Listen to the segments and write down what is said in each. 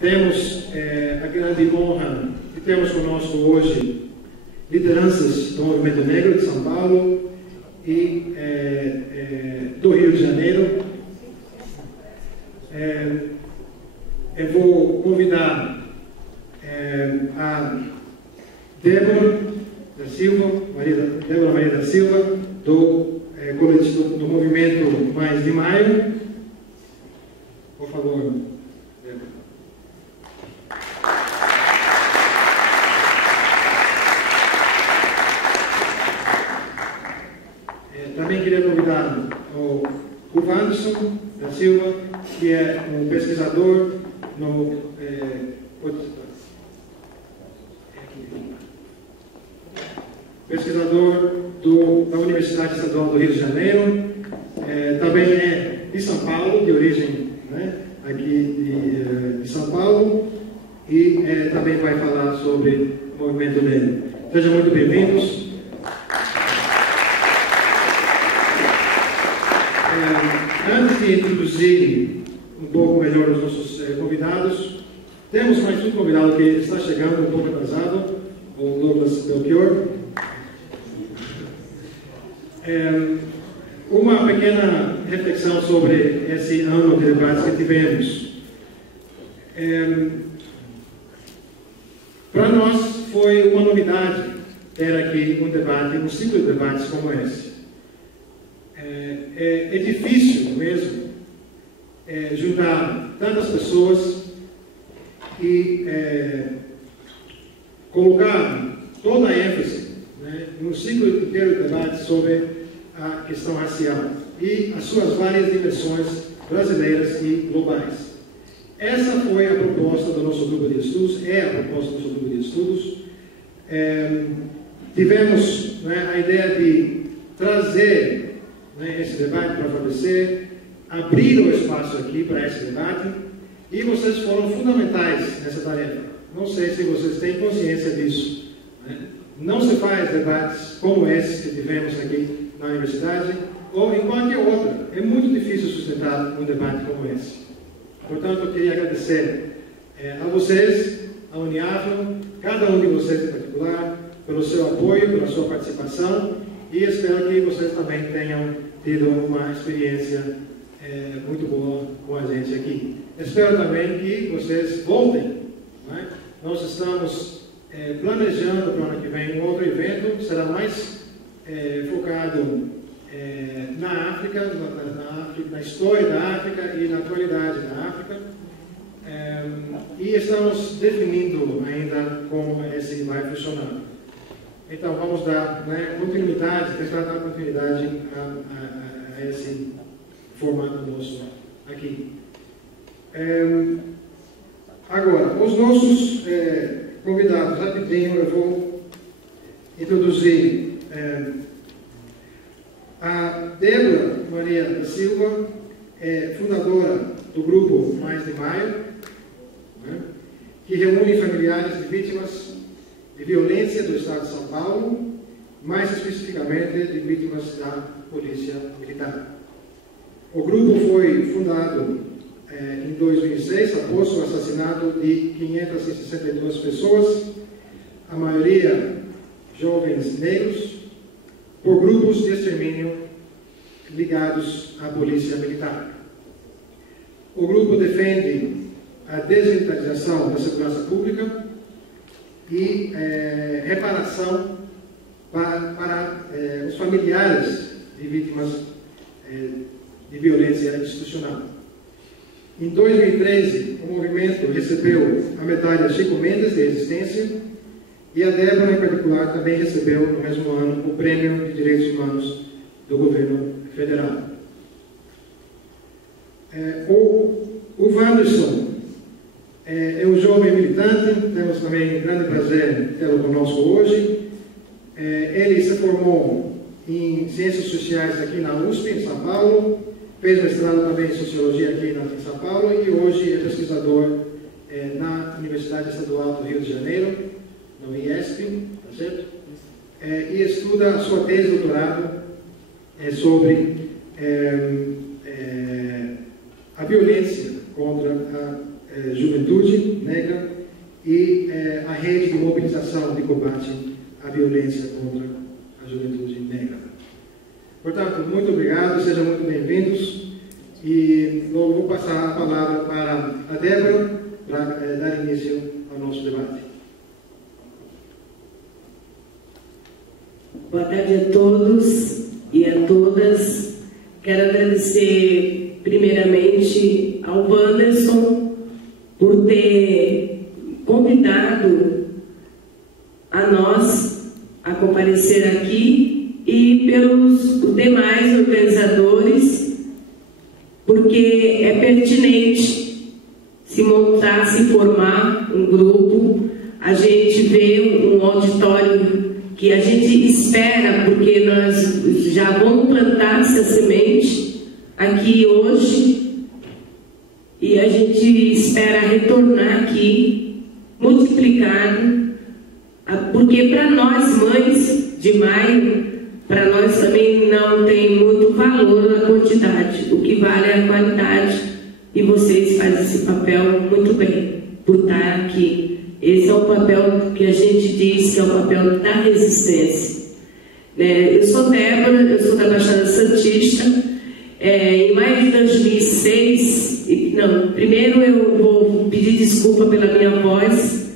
Temos a grande honra de termos conosco hoje lideranças do Movimento Negro de São Paulo e do Rio de Janeiro. Eu vou convidar a Débora Maria da Silva, do Movimento Mais de Maio. Por favor, Débora. Também queria convidar o Wanderson da Silva, que é um pesquisador da Universidade Estadual do Rio de Janeiro, também é de São Paulo, de origem aqui de São Paulo, e também vai falar sobre o movimento negro. Sejam muito bem-vindos. Antes de introduzir um pouco melhor os nossos convidados, temos mais um convidado que está chegando um pouco atrasado, o Douglas Belchior. Uma pequena reflexão sobre esse ano de debates que tivemos. Para nós foi uma novidade ter aqui um debate, um ciclo de debates como esse. É difícil mesmo juntar tantas pessoas e colocar toda a ênfase em um ciclo inteiro de debates sobre a questão racial e as suas várias dimensões brasileiras e globais. Essa foi a proposta do nosso grupo de estudos, é a proposta do nosso grupo de estudos. Tivemos a ideia de trazer esse debate para favorecer, abrir o espaço aqui para esse debate, e vocês foram fundamentais nessa tarefa. Não sei se vocês têm consciência disso. Não se faz debates como esse que tivemos aqui na universidade ou em qualquer outra. É muito difícil sustentar um debate como esse. Portanto, eu queria agradecer a vocês, a Uniafro, cada um de vocês em particular, pelo seu apoio, pela sua participação, e espero que vocês também tenham tido uma experiência muito boa com a gente aqui. Espero também que vocês voltem. Nós estamos planejando para o ano que vem um outro evento, será mais focado na África, na história da África e na atualidade da África. E estamos definindo ainda como esse vai funcionar. Então, vamos dar continuidade, tentar dar continuidade a esse formato nosso aqui. Agora, os nossos convidados, rapidinho, eu vou introduzir a Débora Maria da Silva, fundadora do grupo Mais de Maio, que reúne familiares de vítimas de violência do Estado de São Paulo, mais especificamente de vítimas da Polícia Militar. O grupo foi fundado em 2006, após o assassinato de 562 pessoas, a maioria jovens negros, por grupos de extermínio ligados à Polícia Militar. O grupo defende a desmilitarização da segurança pública e reparação para os familiares de vítimas de violência institucional. Em 2013, o movimento recebeu a medalha Chico Mendes de Resistência, e a Débora, em particular, também recebeu, no mesmo ano, o Prêmio de Direitos Humanos do Governo Federal. O Wanderson é um jovem militante, temos também um grande prazer tê-lo conosco hoje. Ele se formou em Ciências Sociais aqui na USP, em São Paulo, fez mestrado também em Sociologia aqui em São Paulo e hoje é pesquisador na Universidade Estadual do Rio de Janeiro, no IESP, tá certo? E estuda a sua tese de doutorado sobre a violência contra a juventude negra e a rede de mobilização de combate à violência contra a juventude negra. Portanto, muito obrigado, sejam muito bem-vindos e logo vou passar a palavra para a Débora para dar início ao nosso debate. Boa tarde a todos e a todas. Quero agradecer primeiramente ao Wanderson por ter convidado a nós a comparecer aqui e pelos demais organizadores, porque é pertinente se montar, se formar um grupo, a gente vê um auditório que a gente espera, porque nós já vamos plantar essa semente aqui hoje e a gente espera retornar aqui multiplicado, porque para nós mães de maio, para nós também não tem muito valor a quantidade, o que vale é a qualidade, e vocês fazem esse papel muito bem por estar aqui. Esse é o papel que a gente diz que é o papel da resistência. Eu sou Débora, eu sou da Baixada Santista. Em maio de 2006, primeiro eu vou pedir desculpa pela minha voz.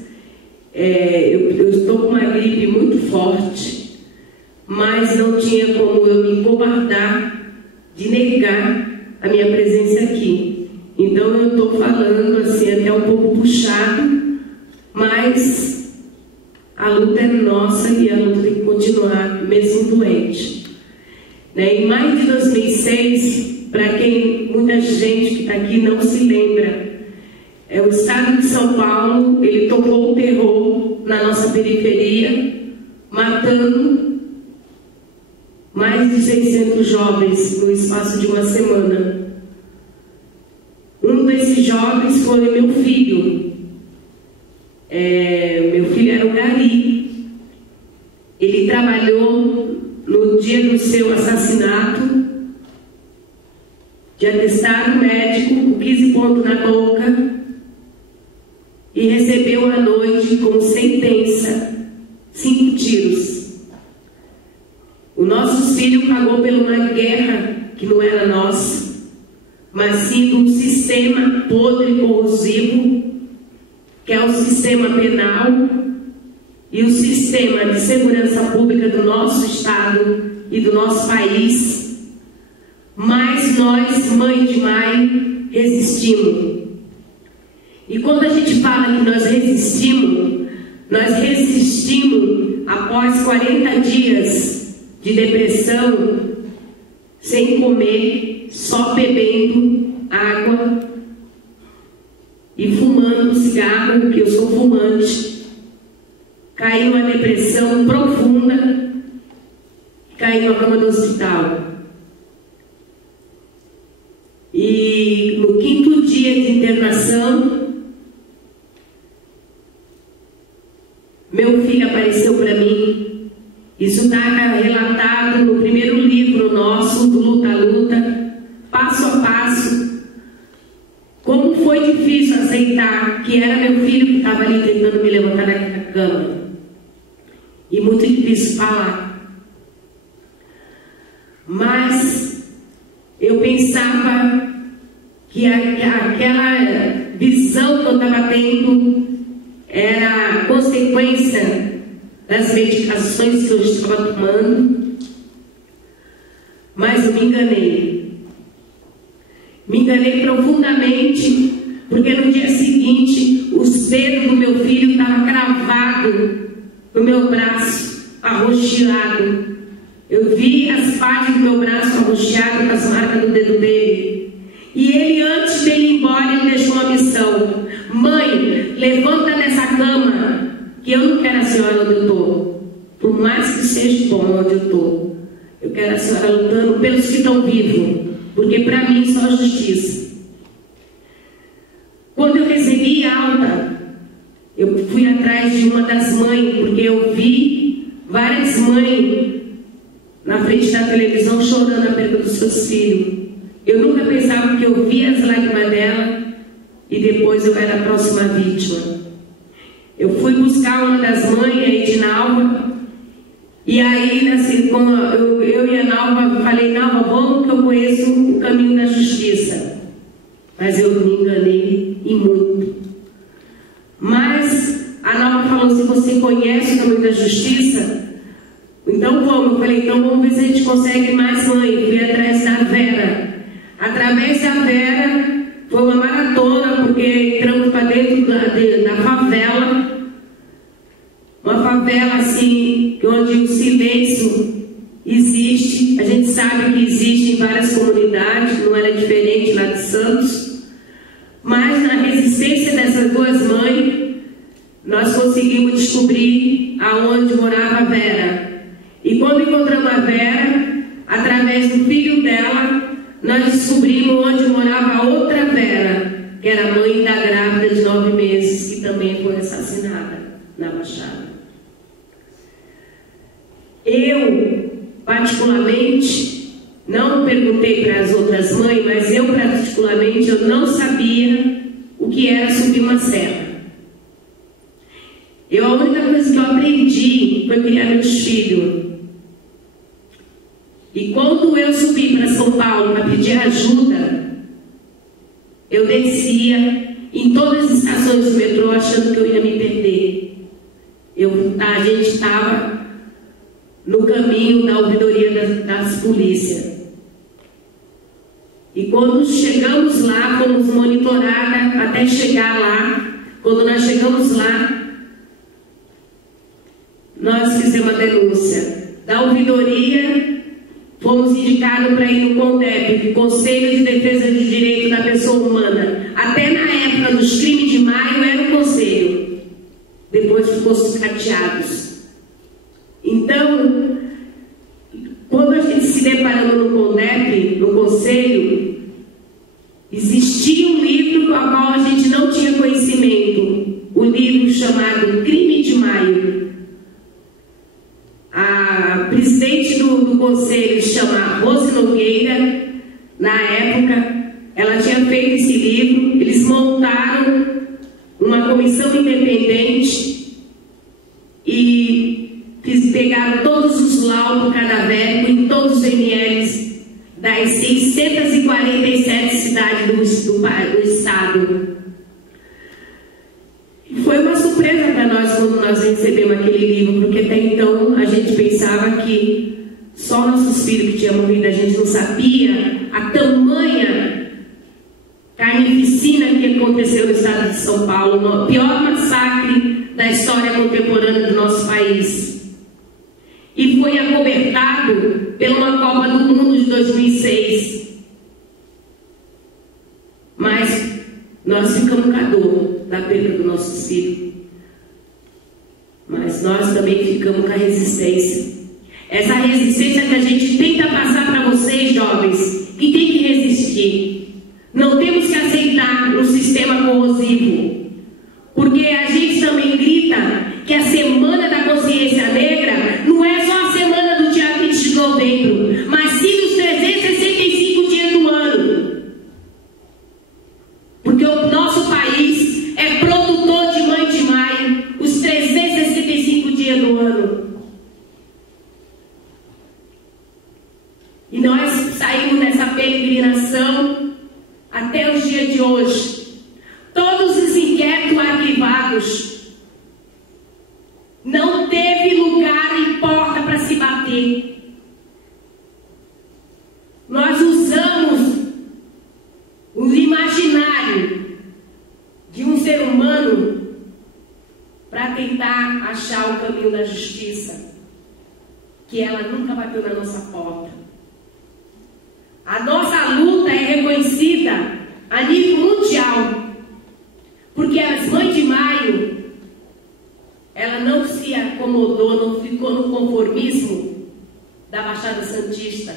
Eu estou com uma gripe muito forte, mas não tinha como eu me cobardar de negar a minha presença aqui. Então eu estou falando assim até um pouco puxado, mas a luta é nossa e a luta tem que continuar mesmo doente. Em maio de 2006, para quem muita gente que está aqui não se lembra, o estado de São Paulo, ele tocou o terror na nossa periferia, matando mais de 600 jovens no espaço de uma semana. Um desses jovens foi meu filho. Meu filho era o Gari. Ele trabalhou no dia do seu assassinato de atestado médico, com 15 pontos na boca, e recebeu à noite como sentença 5 tiros. O nosso filho pagou por uma guerra que não era nossa, mas sim de um sistema podre e corrosivo, que é o sistema penal e o sistema de segurança pública do nosso Estado e do nosso país. Mas nós, mãe de maio, resistimos. E quando a gente fala que nós resistimos após 40 dias de depressão, sem comer, só bebendo água e fumando cigarro, porque eu sou fumante. Caí numa depressão profunda, caí na cama do hospital. E no 5º dia de internação, meu filho apareceu para mim. Isso está relatado no primeiro livro nosso, do Luta a Luta, passo a passo. Como foi difícil aceitar que era meu filho que estava ali tentando me levantar daquela cama. E muito difícil falar. Mas eu pensava que aquela visão que eu estava tendo era consequência das medicações que eu estava tomando. Mas eu me enganei. Me enganei profundamente, porque no dia seguinte os dedos do meu filho estavam cravados no meu braço, arroxeado. Eu vi as partes do meu braço arroxeado com as marcas do dedo dele. E ele, antes dele ir embora, ele deixou uma missão: mãe, levanta dessa cama, que eu não quero a senhora onde eu estou. Por mais que seja bom onde eu estou, eu quero a senhora lutando pelos que estão vivos. Porque para mim só justiça. Quando eu recebi alta, eu fui atrás de uma das mães, porque eu vi várias mães na frente da televisão chorando a perda dos seus filhos. Eu nunca pensava que eu via as lágrimas dela e depois eu era a próxima vítima. Eu fui buscar uma das mães, a Edinalva, e aí, assim, como eu e a Nalva, falei, Nalva, vamos que eu conheço o caminho da justiça. Mas eu me enganei e muito. Mas a Nalva falou, se você conhece o caminho da justiça, então vamos. Eu falei, então vamos ver se a gente consegue mais mãe. Fui atrás da Vera. Através da Vera, foi uma maratona, porque entramos para dentro da favela. Uma favela assim, onde o silêncio existe. A gente sabe que existe em várias comunidades, não era diferente lá de Santos. Mas na resistência dessas duas mães, nós conseguimos descobrir aonde morava a Vera. E quando encontramos a Vera, através do filho dela, nós descobrimos onde morava a outra Vera, que era a mãe da grávida de 9 meses, que também foi assassinada na Baixada. Eu, particularmente, não perguntei para as outras mães, mas eu, particularmente, eu não sabia o que era subir uma serra. A única coisa que eu aprendi foi criar meus filhos. E quando eu subi para São Paulo para pedir ajuda, eu descia em todas as estações do metrô achando que eu ia me perder. A gente estava no caminho da ouvidoria das polícias. E quando chegamos lá, fomos monitoradas até chegar lá. Quando nós chegamos lá, nós fizemos a denúncia. Da ouvidoria, fomos indicados para ir no CONDEP, Conselho de Defesa de Direito da Pessoa Humana. Até na época dos crimes de maio era o conselho. Depois ficou sucateados. Então, quando a gente se deparamos no CONDEP, no conselho, existia um livro ao qual a gente não tinha conhecimento. O livro chamado Crime de Maio. A presidente do conselho chama Rose Nogueira. Na época, ela tinha feito esse livro. Eles montaram uma comissão independente e pegaram todos os laudos cadavéricos em todos os MLs das 647 cidades do estado. Foi uma surpresa para nós quando nós recebemos aquele livro, porque até então a gente pensava que só nossos filhos que tinham morrido, a gente não sabia a tamanha carnificina que aconteceu no estado de São Paulo, o pior massacre da história contemporânea do nosso país. E foi acobertado pela uma Copa do Mundo de 2006. Mas nós ficamos com a dor da perda dos nossos filhos. Mas nós também ficamos com a resistência. Essa resistência que a gente tenta passar para vocês, jovens, que tem que resistir. Não temos que aceitar um sistema corrosivo. Porque a gente também grita que a Semana da Consciência Negra não é só a semana do dia 20 de novembro, mas sim os 365 dias do ano. Porque o nosso país é produtor de Mãe de Maio, os 365 dias do ano. E nós saímos nessa peregrinação até os dias de hoje. Todos os inquéritos arquivados. Não teve lugar e porta para se bater. Nós usamos o imaginário de um ser humano para tentar achar o caminho da justiça, que ela nunca bateu na nossa porta. A nossa luta é reconhecida a nível mundial, porque as Mães de Maio, ela não se acomodou, não ficou no conformismo da Baixada Santista,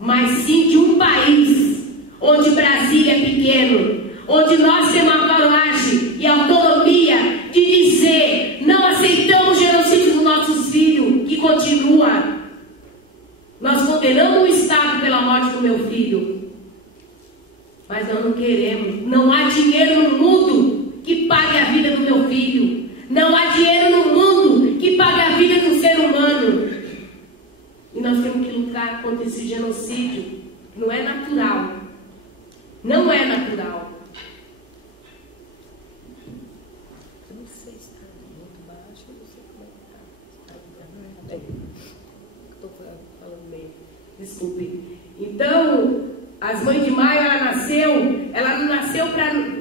mas sim de um país onde Brasília é pequeno, onde nós temos a coragem e a autonomia de dizer: não aceitamos o genocídio dos nossos filhos, que continua. Nós condenamos o Estado pela morte do meu filho, mas nós não queremos, não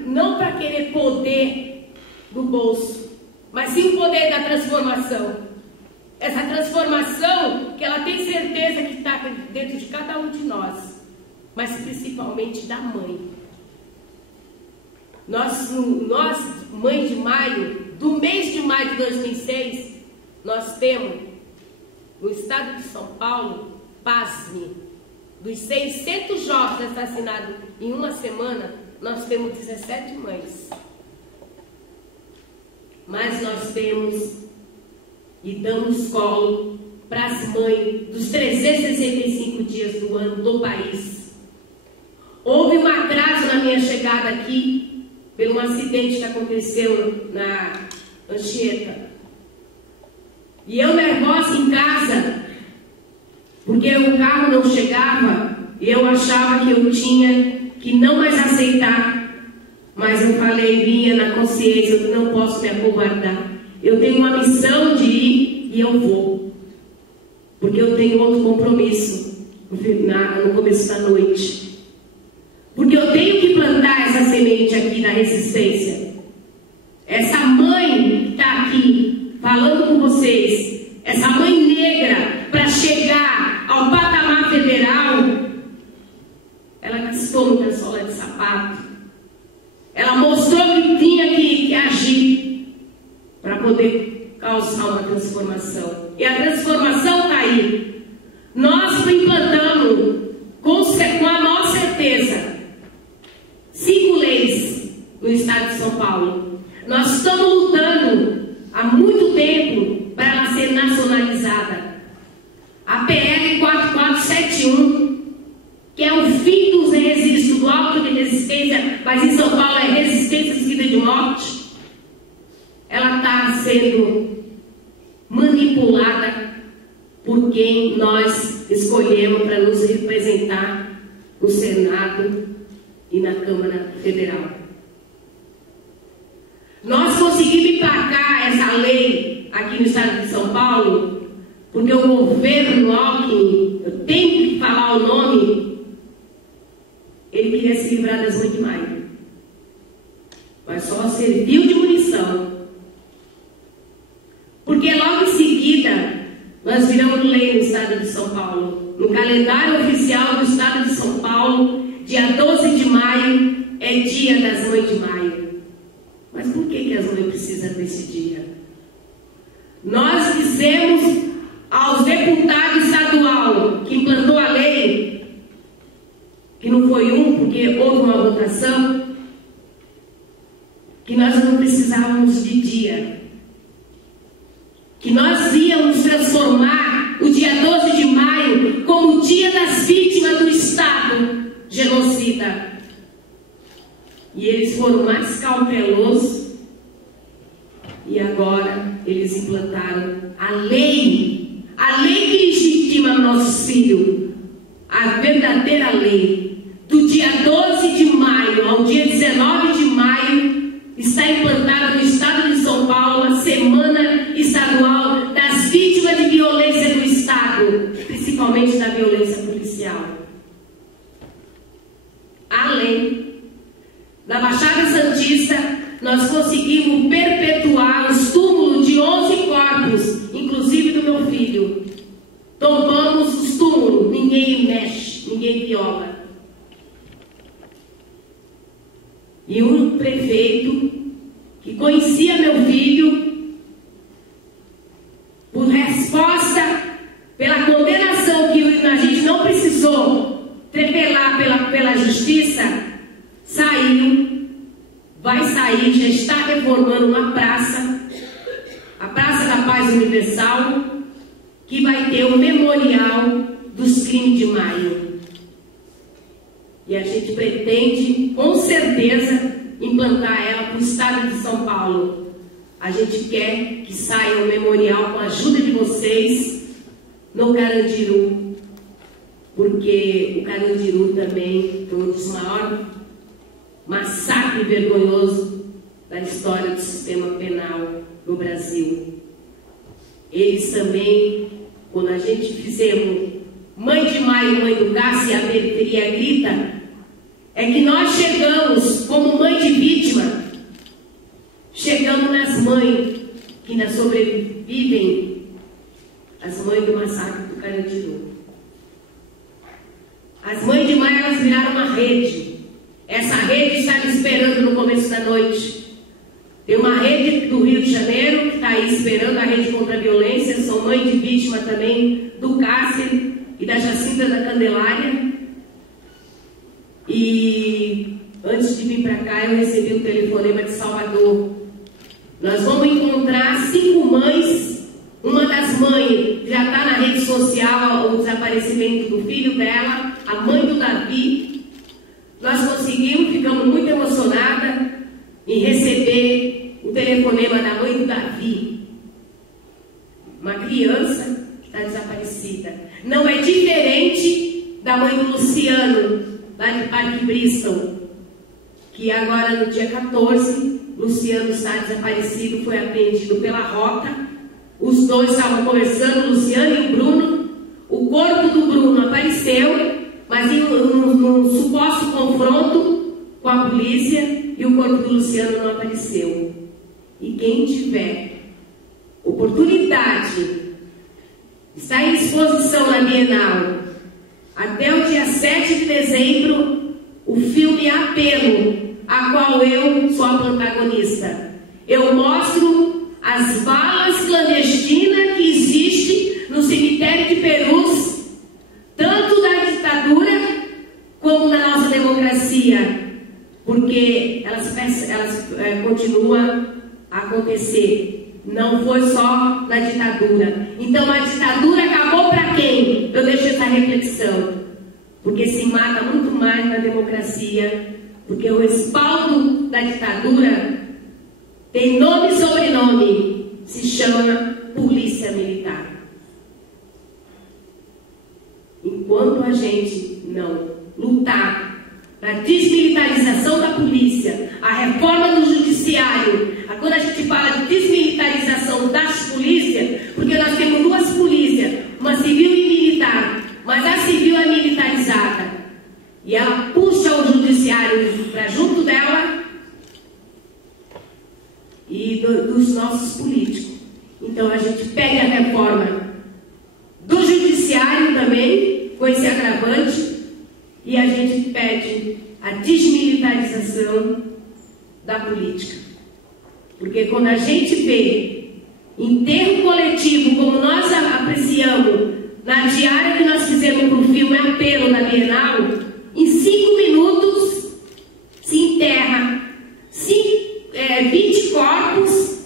não para querer poder do bolso, mas sim o poder da transformação. Essa transformação que ela tem certeza que está dentro de cada um de nós, mas principalmente da mãe. Nós, mãe de maio, do mês de maio de 2006, nós temos, no estado de São Paulo, pasme, dos 600 jovens assassinados em uma semana, nós temos 17 mães. Mas nós temos e damos colo para as mães dos 365 dias do ano do país. Houve um atraso na minha chegada aqui, por um acidente que aconteceu na Anchieta. E eu nervosa em casa, porque o carro não chegava, e eu achava que eu tinha que não mais aceitar. Mas eu falei, vinha na consciência, eu não posso me acovardar. Eu tenho uma missão de ir e eu vou. Porque eu tenho outro compromisso no começo da noite. Porque eu tenho que plantar essa semente aqui da resistência. Essa mãe que está aqui falando com vocês, essa mãe negra, para chegar ao patamar federal, ela gastou muita sola de sapato. Ela mostrou que tinha que agir para poder causar uma transformação. E a transformação está aí. Nós implantamos, com a maior certeza, 5 leis no estado de São Paulo. Nós estamos lutando há muito tempo para ela ser nacionalizada. A PL 4471, que é o fim dos registros do auto de resistência, mas em São Paulo é resistência seguida de morte. Ela está sendo manipulada por quem nós escolhemos para nos representar no Senado e na Câmara Federal. Nós conseguimos emplacar essa lei aqui no estado de São Paulo, porque o governo Alckmin, eu tenho que falar o nome, ele queria se livrar das mães de maio, mas só serviu de munição. Porque logo em seguida, nós viramos lei no estado de São Paulo. No calendário oficial do estado de São Paulo, dia 12 de maio é dia das mães de maio. Mas por que as mães precisam desse dia? Nós dizemos aos deputados estadual que implantou a lei, que não foi porque houve uma votação, que nós não precisávamos de dia. Que nós íamos transformar o dia 12 de maio como o dia das vítimas do Estado genocida. E eles foram mais cautelosos e agora eles implantaram a lei que legitima nossos filhos, a verdadeira lei. Do dia 12 de maio ao dia 19 de maio está implantada no estado de São Paulo a Semana Estadual das Vítimas de Violência do Estado, principalmente da violência policial. Além da Baixada Santista, nós conseguimos perpetuar os túmulos de 11 corpos, inclusive do meu filho. Tombamos os túmulos, ninguém mexe, ninguém viola. E um prefeito que conhecia meu filho, por resposta pela condenação que a gente não precisou trepelar pela justiça, saiu, vai sair, já está reformando uma praça, a Praça da Paz Universal, que vai ter o memorial dos crimes de maio. E a gente pretende, com certeza, implantar ela para o estado de São Paulo. A gente quer que saia o memorial com a ajuda de vocês no Carandiru, porque o Carandiru também foi um dos maiores massacres vergonhosos da história do sistema penal no Brasil. Eles também, quando a gente fizemos Mãe de Maio, Mãe do Cássio, e a periferia grita, é que nós chegamos, como mãe de vítima, chegamos nas mães que ainda sobrevivem, as mães do massacre do Carandiru. As mães de maio, elas viraram uma rede. Essa rede está me esperando no começo da noite. Tem uma rede do Rio de Janeiro que está aí esperando, a rede contra a violência. São mãe de vítima também do Cássio e da Jacinta da Candelária. E antes de vir para cá, eu recebi um telefonema de Salvador. Nós vamos encontrar 5 mães. Uma das mães já está na rede social o desaparecimento do filho dela, a mãe do Davi. Nós conseguimos, ficamos muito emocionadas em receber o telefonema da mãe do Davi. Uma criança que está desaparecida. Não é diferente da mãe do Luciano, lá de Parque Bristol, que agora no dia 14, Luciano está desaparecido, foi apreendido pela Rota. Os dois estavam conversando, o Luciano e o Bruno. O corpo do Bruno apareceu, mas em um suposto confronto com a polícia, e o corpo do Luciano não apareceu. E quem tiver oportunidade, está em exposição na Bienal, até o dia 7 de dezembro, o filme Apelo, a qual eu sou a protagonista. Eu mostro as balas clandestinas que existem no cemitério de Perus, tanto da ditadura como na nossa democracia, porque elas continuam a acontecer. Não foi só na ditadura. Então a ditadura acabou para quem? Eu deixo essa reflexão. Porque se mata muito mais na democracia, porque o respaldo da ditadura tem nome e sobrenome, se chama Polícia Militar. Enquanto a gente não lutar para a desmilitarização da polícia, a reforma do judiciário, quando a gente fala de desmilitarização das polícias, porque nós temos 2 polícias, uma civil e militar, mas a civil é militarizada, e ela puxa o judiciário para junto dela e dos nossos políticos. Então a gente pede a reforma do judiciário também, com esse agravante, e a gente pede a desmilitarização da política. Porque quando a gente vê enterro coletivo, como nós apreciamos na diária que nós fizemos para o filme Apelo na Bienal, em 5 minutos se enterra 20 corpos,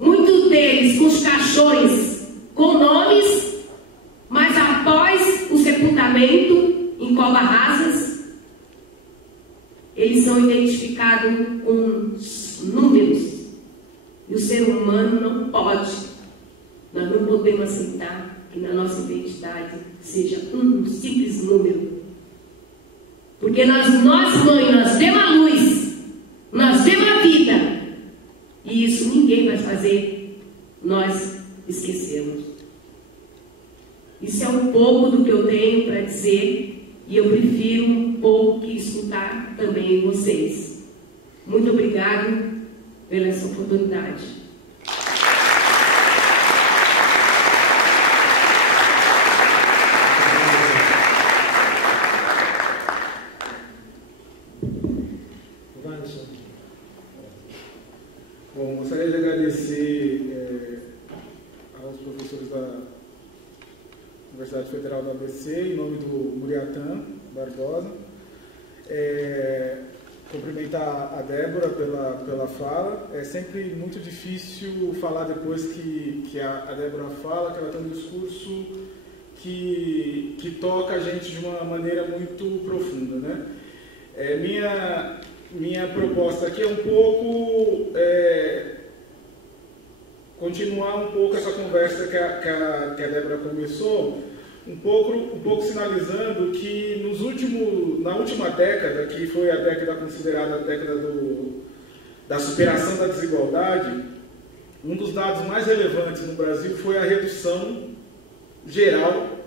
muitos deles com os caixões com nomes, mas após o sepultamento em covas rasas, eles são identificados com números. E o ser humano não pode, nós não podemos aceitar que na nossa identidade seja um simples número. Porque nós mães, nós demos a luz, nós demos a vida, e isso ninguém vai fazer nós esquecermos. Isso é um pouco do que eu tenho para dizer, e eu prefiro um pouco que escutar também vocês. Muito obrigado pela essa oportunidade. Bom, gostaria de agradecer aos professores da Universidade Federal do ABC, em nome do Muriatan Barbosa. Cumprimentar a Débora pela fala. É sempre muito difícil falar depois que a Débora fala, que ela tem um discurso que toca a gente de uma maneira muito profunda, né? Minha proposta aqui é um pouco continuar um pouco essa conversa que a Débora começou, um pouco sinalizando que na última década, que foi a década considerada a década da superação da desigualdade, um dos dados mais relevantes no Brasil foi a redução geral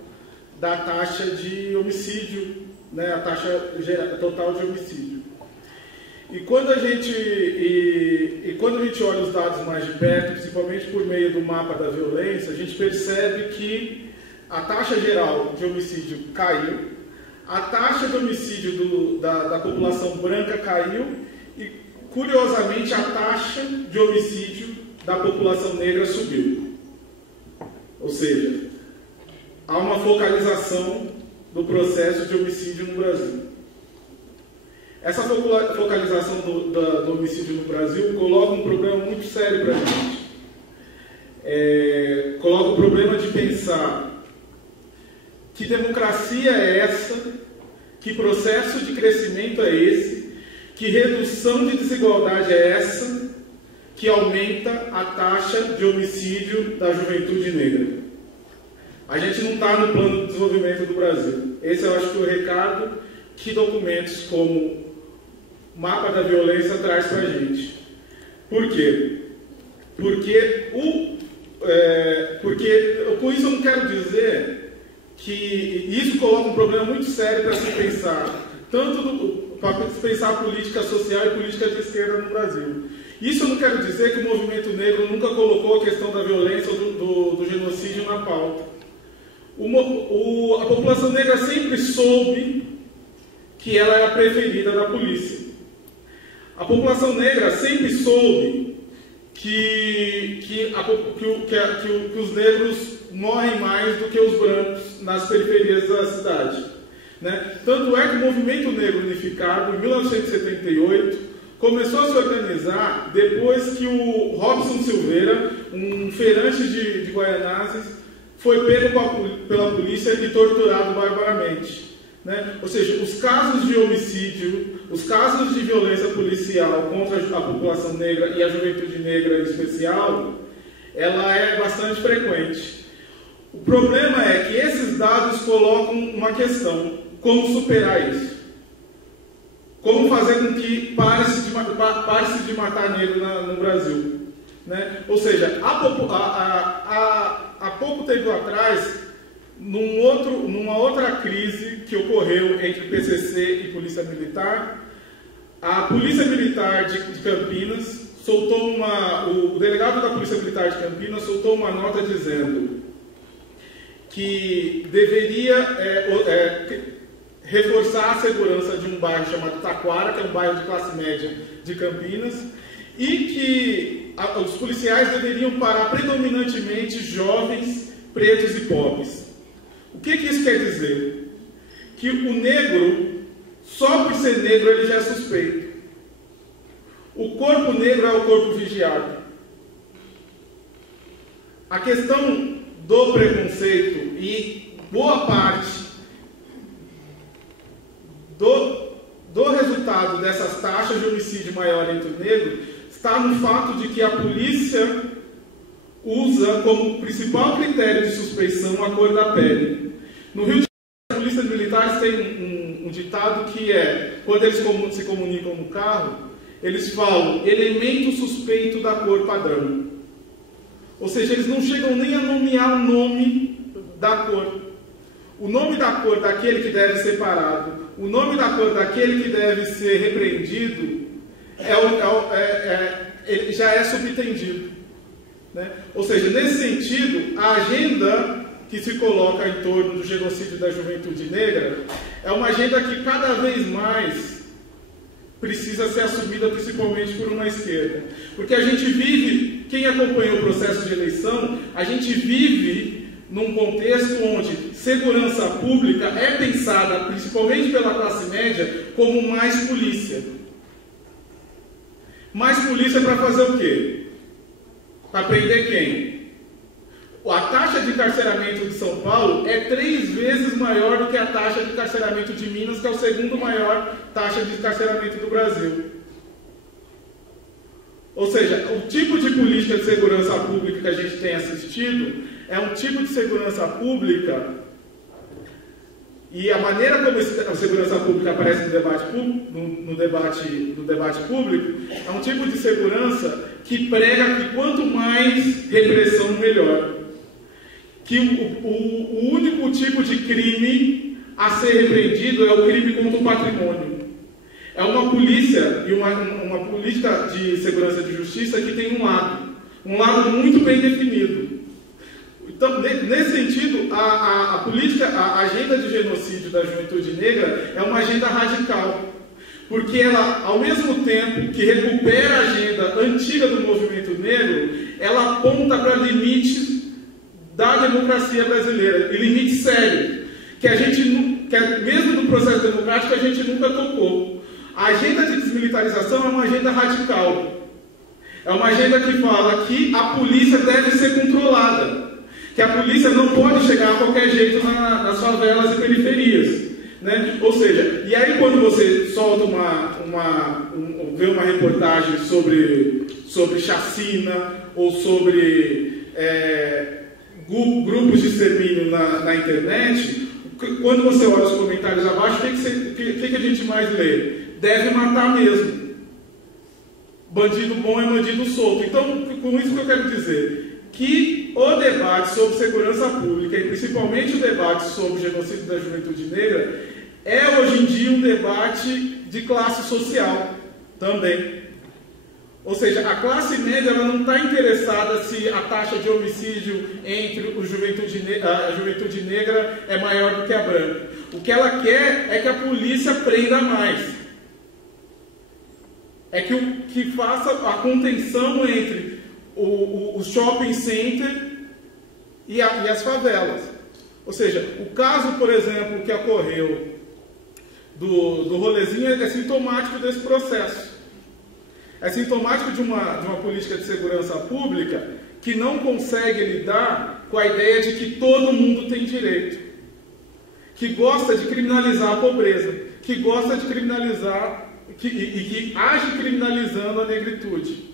da taxa de homicídio né, a taxa total de homicídio. E quando a gente olha os dados mais de perto, principalmente por meio do mapa da violência, a gente percebe que a taxa geral de homicídio caiu, a taxa de homicídio da população branca caiu e, curiosamente, a taxa de homicídio da população negra subiu. Ou seja, há uma focalização do processo de homicídio no Brasil. Essa focalização do homicídio no Brasil coloca um problema muito sério para a gente. Coloca o problema de pensar que democracia é essa, que processo de crescimento é esse, que redução de desigualdade é essa, que aumenta a taxa de homicídio da juventude negra. A gente não está no plano de desenvolvimento do Brasil. Esse eu acho que é o recado que documentos como Mapa da Violência traz para a gente. Por quê? Porque com isso eu não quero dizer que isso coloca um problema muito sério para se pensar, tanto para se pensar política social e política de esquerda no Brasil. Isso eu não quero dizer que o movimento negro nunca colocou a questão da violência ou do genocídio na pauta. A população negra sempre soube que ela era a preferida da polícia. A população negra sempre soube que os negros morrem mais do que os brancos nas periferias da cidade, né? Tanto é que o movimento negro unificado, em 1978, começou a se organizar depois que o Robson Silveira, um feirante de Guaianazes, foi pego pela polícia e torturado barbaramente, né? Ou seja, os casos de homicídio, os casos de violência policial contra a população negra e a juventude negra em especial, ela é bastante frequente. O problema é que esses dados colocam uma questão: como superar isso? Como fazer com que pare-se de matar negro no Brasil, né? Ou seja, há pouco tempo atrás, numa outra crise que ocorreu entre PCC e Polícia Militar, a Polícia Militar de Campinas soltou o delegado da Polícia Militar de Campinas soltou uma nota dizendo que deveria reforçar a segurança de um bairro chamado Taquara, que é um bairro de classe média de Campinas, e que os policiais deveriam parar predominantemente jovens, pretos e pobres. O que isso quer dizer? Que o negro, só por ser negro, ele já é suspeito. O corpo negro é o corpo vigiado. A questão do preconceito e boa parte do resultado dessas taxas de homicídio maior entre o negro está no fato de que a polícia usa como principal critério de suspeição a cor da pele. No Rio de Janeiro, as polícias militares têm um ditado que é, quando eles se comunicam no carro, eles falam elemento suspeito da cor padrão. Ou seja, eles não chegam nem a nomear o nome da cor. O nome da cor daquele que deve ser parado, o nome da cor daquele que deve ser repreendido, já é subtendido, né? Ou seja, nesse sentido, a agenda que se coloca em torno do genocídio da juventude negra é uma agenda que cada vez mais precisa ser assumida principalmente por uma esquerda. Porque a gente vive, quem acompanhou o processo de eleição, a gente vive num contexto onde segurança pública é pensada, principalmente pela classe média, como mais polícia. Mais polícia para fazer o quê? Para prender quem? A taxa de encarceramento de São Paulo é 3 vezes maior do que a taxa de encarceramento de Minas, que é a segunda maior taxa de encarceramento do Brasil. Ou seja, o tipo de política de segurança pública que a gente tem assistido é um tipo de segurança pública, e a maneira como a segurança pública aparece no debate público é um tipo de segurança que prega que quanto mais repressão, melhor. Que o único tipo de crime a ser repreendido é o crime contra o patrimônio. É uma polícia e uma política de segurança e de justiça que tem um lado muito bem definido. Então, nesse sentido, a agenda de genocídio da juventude negra é uma agenda radical, porque ela, ao mesmo tempo que recupera a agenda antiga do movimento negro, ela aponta para limites da democracia brasileira, e limites sérios, mesmo no processo democrático a gente nunca tocou. A agenda de desmilitarização é uma agenda radical. É uma agenda que fala que a polícia deve ser controlada, que a polícia não pode chegar a qualquer jeito nas favelas e periferias. Né? Ou seja, e aí quando você solta vê uma reportagem sobre chacina ou sobre grupos de extermínio na internet, quando você olha os comentários abaixo, o que a gente mais lê? Deve matar mesmo. Bandido bom é bandido solto. Então, com isso que eu quero dizer, que o debate sobre segurança pública, e principalmente o debate sobre o genocídio da juventude negra, é hoje em dia um debate de classe social também. Ou seja, a classe média ela não está interessada se a taxa de homicídio entre a juventude negra é maior do que a branca. O que ela quer é que a polícia prenda mais. É que faça a contenção entre o shopping center e as favelas. Ou seja, o caso, por exemplo, que ocorreu do rolezinho é sintomático desse processo. É sintomático de uma política de segurança pública que não consegue lidar com a ideia de que todo mundo tem direito, que gosta de criminalizar a pobreza, que gosta de criminalizar e que age criminalizando a negritude.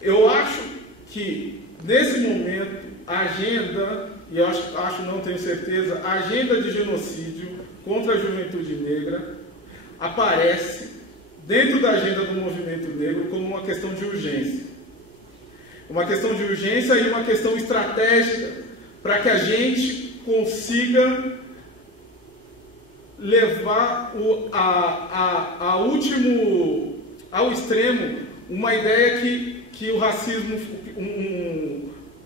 Eu acho que, nesse momento, a agenda, e eu acho não tenho certeza, a agenda de genocídio contra a juventude negra aparece dentro da agenda do movimento negro como uma questão de urgência. Uma questão de urgência e uma questão estratégica para que a gente consiga levar ao extremo uma ideia que o racismo,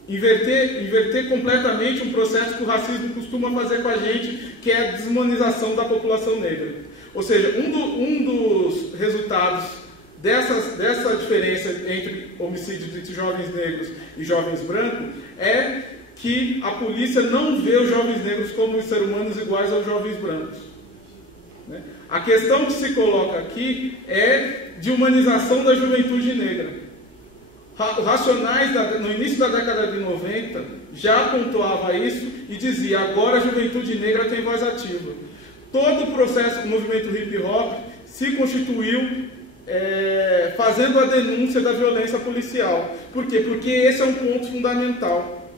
inverter completamente um processo que o racismo costuma fazer com a gente, que é a desumanização da população negra. Ou seja, um dos resultados dessa diferença entre homicídios entre jovens negros e jovens brancos é que a polícia não vê os jovens negros como seres humanos iguais aos jovens brancos. Né? A questão que se coloca aqui é de humanização da juventude negra. O Racionais, no início da década de 90, já pontuava isso e dizia: agora a juventude negra tem voz ativa. Todo o processo do movimento hip-hop se constituiu fazendo a denúncia da violência policial. Por quê? Porque esse é um ponto fundamental.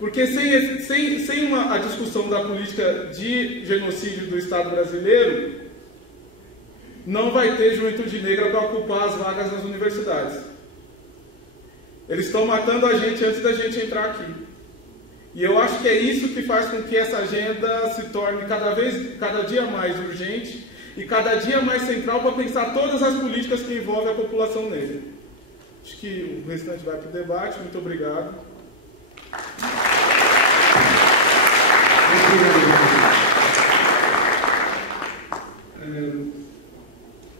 Porque sem a discussão da política de genocídio do Estado brasileiro, não vai ter juventude negra para ocupar as vagas nas universidades. Eles estão matando a gente antes da gente entrar aqui. E eu acho que é isso que faz com que essa agenda se torne cada dia mais urgente e cada dia mais central para pensar todas as políticas que envolvem a população negra. Acho que o restante vai para o debate. Muito obrigado.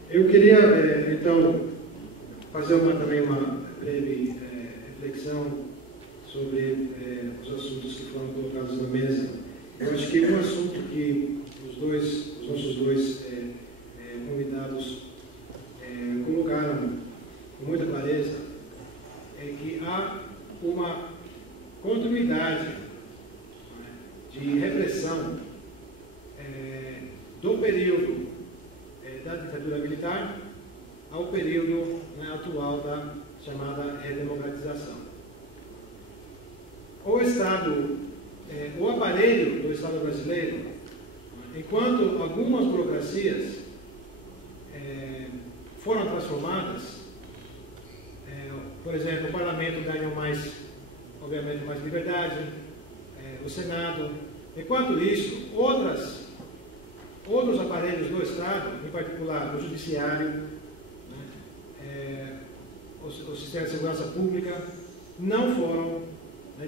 Eu queria, então, fazer também uma breve reflexão sobre os assuntos que foram colocados na mesa. Eu acho que um assunto que os nossos dois convidados colocaram com muita clareza é que há uma continuidade de repressão do período da ditadura militar ao período atual da chamada redemocratização. O Estado, o aparelho do Estado brasileiro, enquanto algumas burocracias foram transformadas, por exemplo, o parlamento ganhou obviamente mais liberdade, o Senado. Enquanto isso, outros aparelhos do Estado, em particular o Judiciário, o Sistema de Segurança Pública, não foram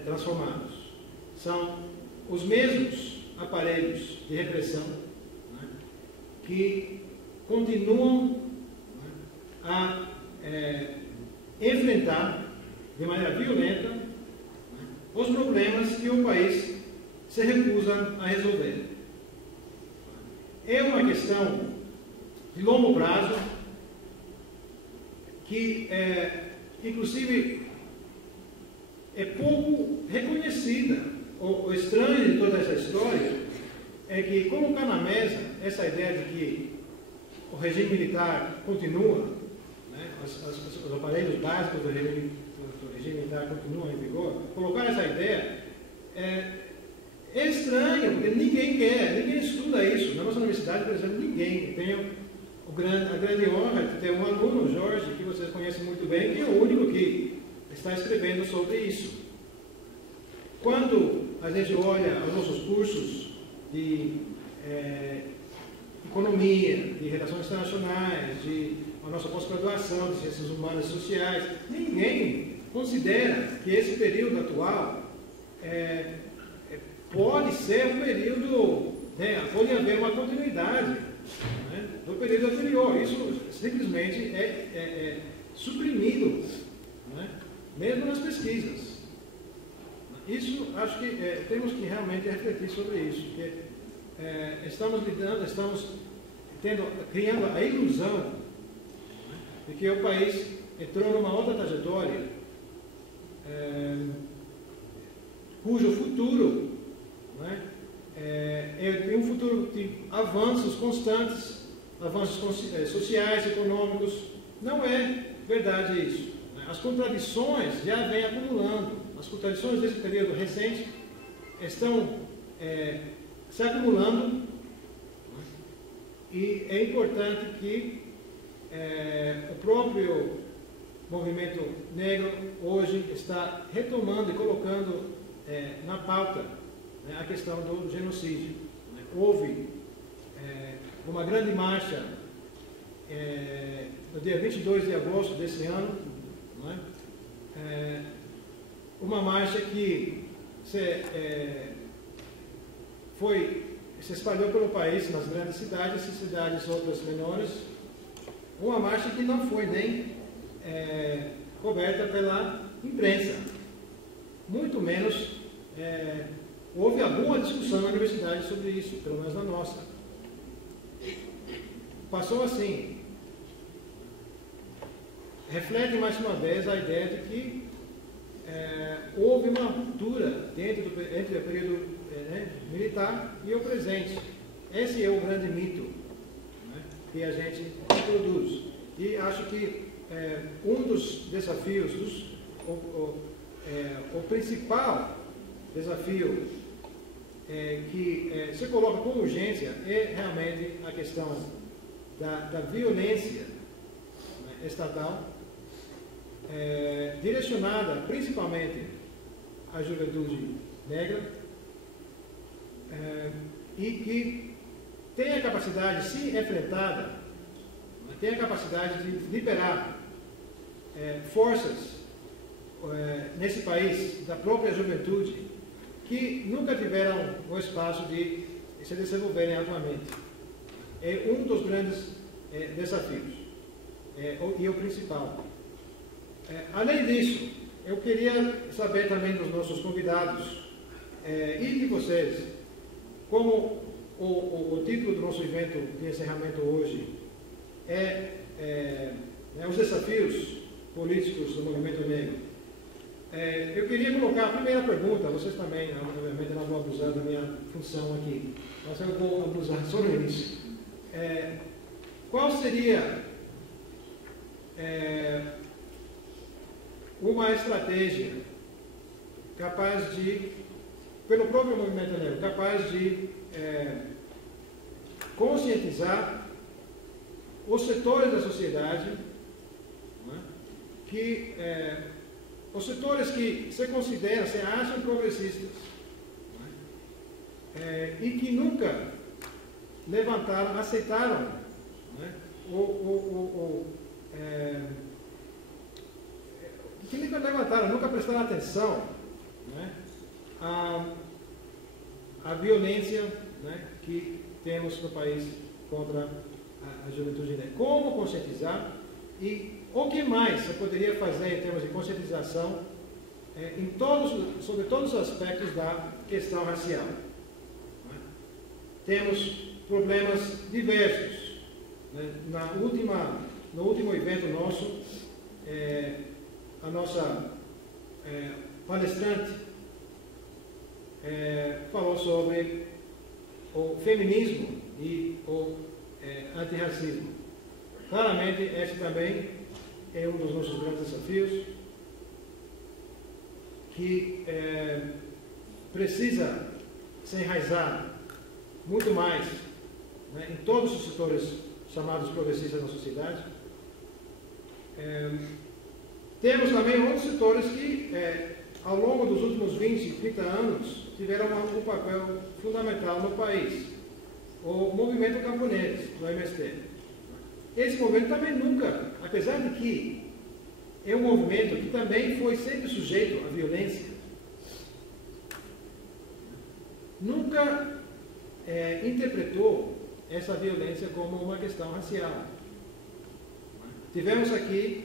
transformados. São os mesmos aparelhos de repressão que continuam a enfrentar de maneira violenta os problemas que o país se recusa a resolver. É uma questão de longo prazo que, inclusive, é pouco reconhecida. O estranho de toda essa história é que colocar na mesa essa ideia de que o regime militar continua, os aparelhos básicos do regime militar continuam em vigor, colocar essa ideia é estranho, porque ninguém estuda isso. Na nossa universidade, por exemplo, ninguém. Tem a grande honra de ter um aluno, Jorge, que vocês conhecem muito bem, que é o único que está escrevendo sobre isso. Quando a gente olha os nossos cursos de economia, de relações internacionais, a nossa pós-graduação de ciências humanas e sociais, ninguém considera que esse período atual pode ser um período, pode haver uma continuidade do período anterior. Isso simplesmente é suprimido, mesmo nas pesquisas. Isso, acho que temos que realmente refletir sobre isso, porque estamos criando a ilusão de que o país entrou numa outra trajetória, cujo futuro é um futuro de avanços constantes, avanços sociais, econômicos. Não é verdade isso. As contradições já vêm acumulando. As contradições desse período recente estão se acumulando, e é importante que o próprio movimento negro hoje está retomando e colocando na pauta a questão do genocídio. Houve uma grande marcha no dia 22 de agosto desse ano, uma marcha que se espalhou pelo país, nas grandes cidades e cidades outras menores, uma marcha que não foi nem coberta pela imprensa, muito menos houve alguma discussão na universidade sobre isso, pelo menos na nossa. Passou assim. Reflete mais uma vez a ideia de que houve uma ruptura entre o período militar e o presente. Esse é o grande mito que a gente introduz. E acho que um dos desafios, o principal desafio que se coloca com urgência é realmente a questão da violência estatal, direcionada principalmente à juventude negra, e que tem a capacidade, se enfrentada, tem a capacidade de liberar forças nesse país, da própria juventude, que nunca tiveram o espaço de se desenvolverem atualmente. É um dos grandes desafios, e o principal. Além disso, eu queria saber também dos nossos convidados e de vocês, como o título do nosso evento de encerramento hoje os desafios políticos do movimento negro. Eu queria colocar a primeira pergunta, vocês também, obviamente, não vão abusar da minha função aqui, mas eu vou abusar sobre isso. Qual seria uma estratégia capaz de, pelo próprio movimento negro, capaz de conscientizar os setores da sociedade, os setores que se consideram, se acham progressistas, e que nunca levantaram, aceitaram, né, que nunca levantaram, nunca prestaram atenção, né, à violência, né, que temos no país contra a juventude negra. Como conscientizar e o que mais você poderia fazer em termos de conscientização sobre todos os aspectos da questão racial? Né? Temos problemas diversos. Né? No último evento nosso, a nossa palestrante falou sobre o feminismo e o antirracismo. Claramente, esse também é um dos nossos grandes desafios, que precisa se enraizar muito mais, né, em todos os setores chamados progressistas da sociedade. Temos também outros setores que, ao longo dos últimos 20, 30 anos, tiveram um papel fundamental no país. O movimento camponês, do MST. Esse movimento também nunca, apesar de que é um movimento que também foi sempre sujeito à violência, nunca interpretou essa violência como uma questão racial. Tivemos aqui,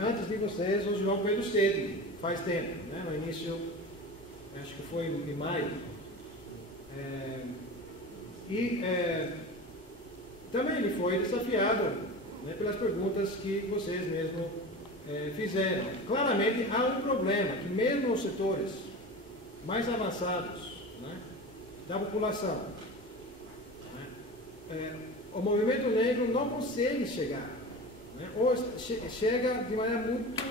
antes de vocês, o João Pedro Stedley, faz tempo, né, no início, acho que foi em maio, também ele foi desafiado, né, pelas perguntas que vocês mesmos fizeram. Claramente há um problema, que mesmo os setores mais avançados, né, da população, né, o movimento negro não consegue chegar, né, ou chega de maneira muito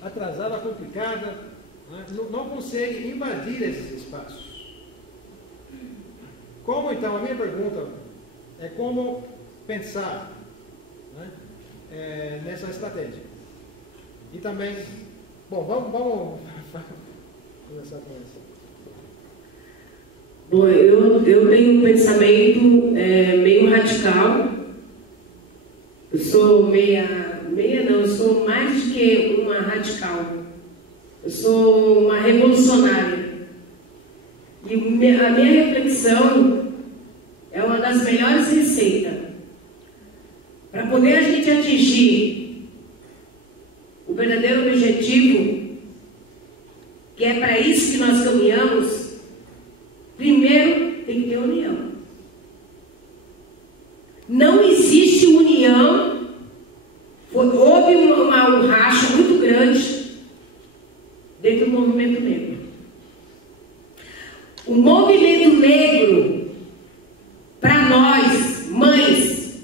atrasada, complicada, né, não consegue invadir esses espaços. Como então, a minha pergunta é como pensar, né, nessa estratégia. E também, bom, vamos começar com isso. Bom, eu tenho um pensamento meio radical. Eu sou eu sou mais do que uma radical. Eu sou uma revolucionária. E a minha reflexão é uma das melhores receitas para poder a gente atingir o verdadeiro objetivo, que é para isso que nós caminhamos. Primeiro tem que ter união. Não existe união. Houve um racha muito grande dentro do movimento negro. O movimento negro, para nós, mães,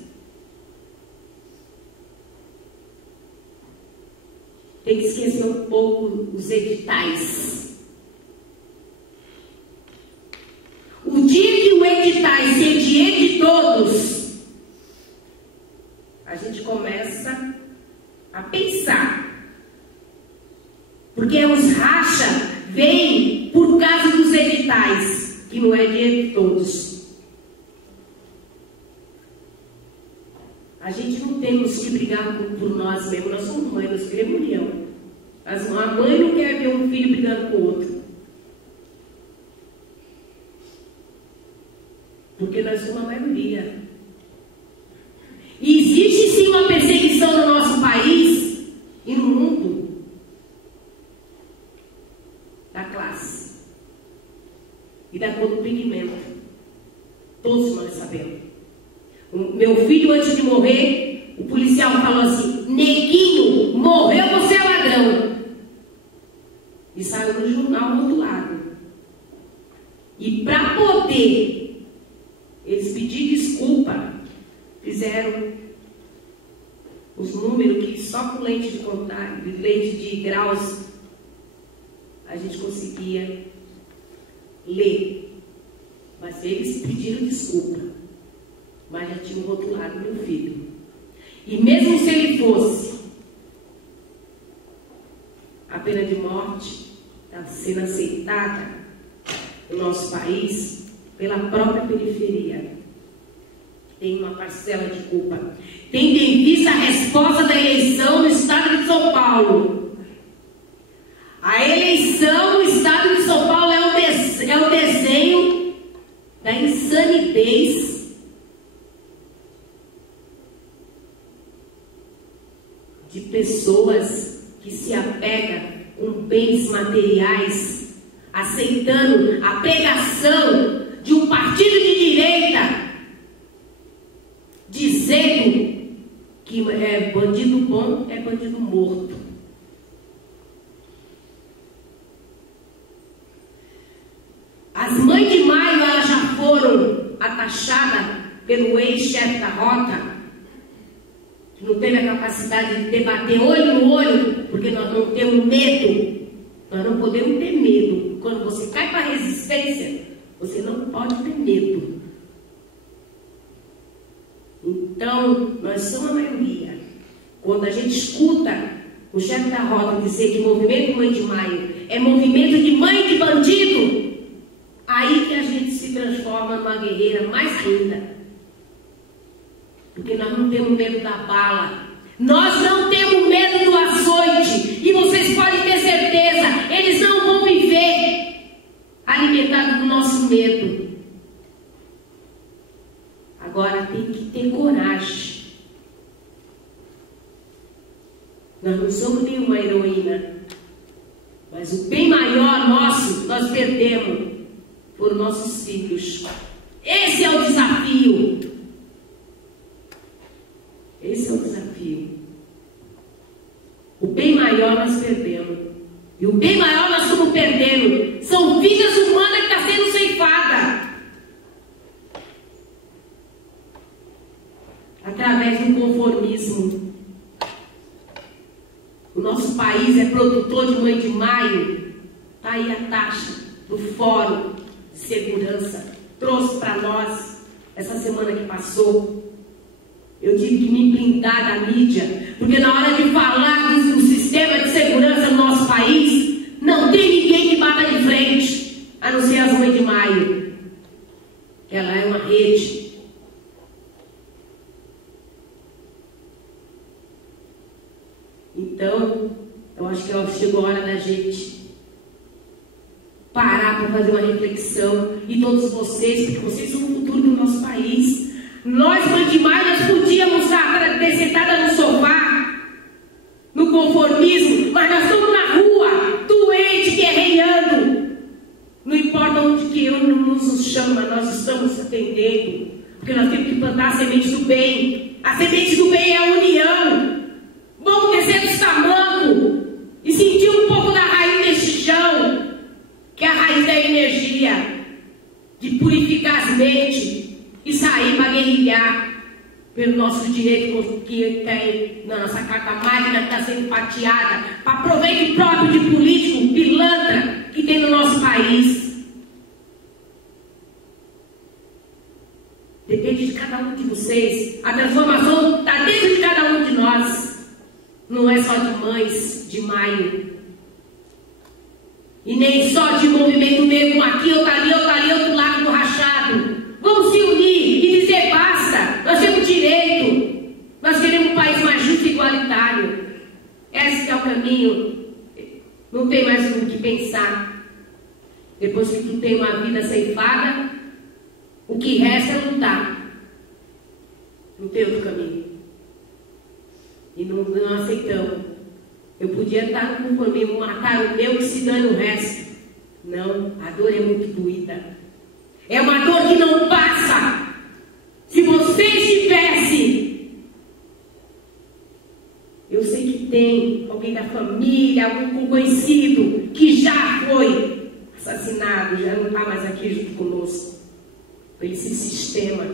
tem que esquecer um pouco os editais. O dia que o editais ser de todos, a gente começa a pensar. Porque os racha vêm por causa dos editais, que não é de todos. A gente não temos que brigar por nós mesmos, nós somos mães, nós queremos união. A mãe não quer ver um filho brigando com o outro. Porque nós somos a maioria. E existe sim uma perseguição no nosso país e no mundo da classe e da cor do pigmento. Todos nós sabemos. O meu filho, antes de morrer, o policial falou assim: neguinho, morreu, você é ladrão. E saiu no jornal do outro lado. E para poder eles pedir desculpa, fizeram os números que só com lente de contato, lente de graus, a gente conseguia ler. Mas eles pediram desculpa. Mas já tinha rotulado meu filho. E mesmo se ele fosse, a pena de morte estava sendo aceitada no nosso país pela própria periferia. Tem uma parcela de culpa. Tendo em vista a resposta da eleição no estado de São Paulo. A eleição no estado de São Paulo é o desenho da insanidez de pessoas que se apegam com bens materiais, aceitando a pregação de um partido de direita, dizendo que bandido bom é bandido morto. As mães de maio, elas já foram atachadas pelo ex-chefe da rota, que não teve a capacidade de debater olho no olho, porque nós não temos medo. Nós não podemos ter medo. Quando você cai para a resistência, você não pode ter medo. Então, nós somos a maioria. Quando a gente escuta o chefe da rota dizer que o movimento Mãe de Maio é movimento de mãe de bandido, aí que a gente se transforma numa guerreira mais ainda. Porque nós não temos medo da bala. Nós não temos medo do açoite. E vocês podem ter certeza, eles não vão viver alimentados do nosso medo. Agora tem que ter coragem. Nós não somos nenhuma heroína. Mas o bem maior nosso, nós perdemos por nossos filhos. Esse é o desafio. Esse é o desafio. O bem maior nós perdemos. E o bem maior nós estamos perdendo. São vidas humanas que estão sendo ceifadas. Através do conformismo. O nosso país é produtor de Mãe de Maio. Está aí a taxa do Fórum de Segurança. Trouxe para nós essa semana que passou. Eu tive que me blindar da mídia, porque na hora de falar do sistema de segurança no nosso país, não tem ninguém que bata de frente, a não ser as Mães de Maio. Ela é uma rede. Então, eu acho que chegou a hora da gente parar para fazer uma reflexão, e todos vocês, porque vocês são o futuro do nosso país. Nós, Mãe de Maio, nós podíamos ter sentada no sofá, no conformismo, mas nós estamos na rua, doente, guerreando. Não importa onde que nos chama, nós estamos atendendo, porque nós temos que plantar a semente do bem. A semente do bem é a união. Vamos descer dos tamancos e sentir um pouco da raiz deste chão, que é a raiz da energia, de purificar as mentes e sair para guerrilhar pelo nosso direito que tem na nossa carta magna, que está sendo fatiada para proveito próprio de político pilantra que tem no nosso país. Depende de cada um de vocês. A transformação está dentro de cada um de nós. Não é só de Mães de Maio. E nem só de movimento mesmo aqui, outro ali, outro lado do rachado. Vamos se unir e dizer basta. Nós temos direito. Nós queremos um país mais justo e igualitário. Esse é o caminho. Não tem mais o que pensar. Depois que tu tem uma vida ceifada, o que resta é lutar. Não tem outro caminho. E não aceitamos. Eu podia estar no conformismo, matar o meu e se dane o resto. Não, a dor é muito doída. É uma dor que não passa. Se você estivesse, eu sei que tem alguém da família, algum conhecido que já foi assassinado, já não está mais aqui junto conosco. Por esse sistema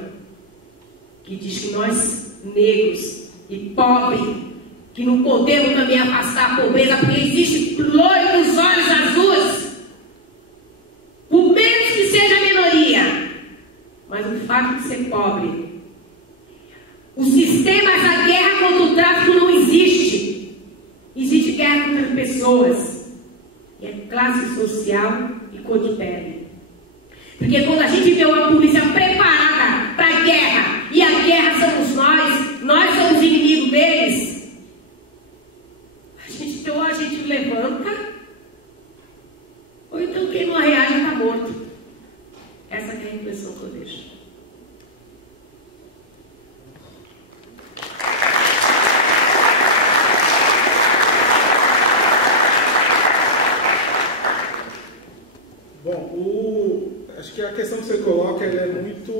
que diz que nós, negros e pobres, que não podemos também afastar a pobreza, porque existe loiro dos olhos azuis, por menos que seja minoria, mas o fato de ser pobre, o sistema, essa guerra contra o tráfico não existe. Existe guerra contra pessoas, é classe social e cor de pele. Porque quando a gente vê uma polícia preparada para a guerra, e a guerra somos nós somos inimigos deles, ou a gente levanta, ou então quem não reage está morto. Essa é a reflexão que eu deixo. Bom, acho que a questão que você coloca ela é muito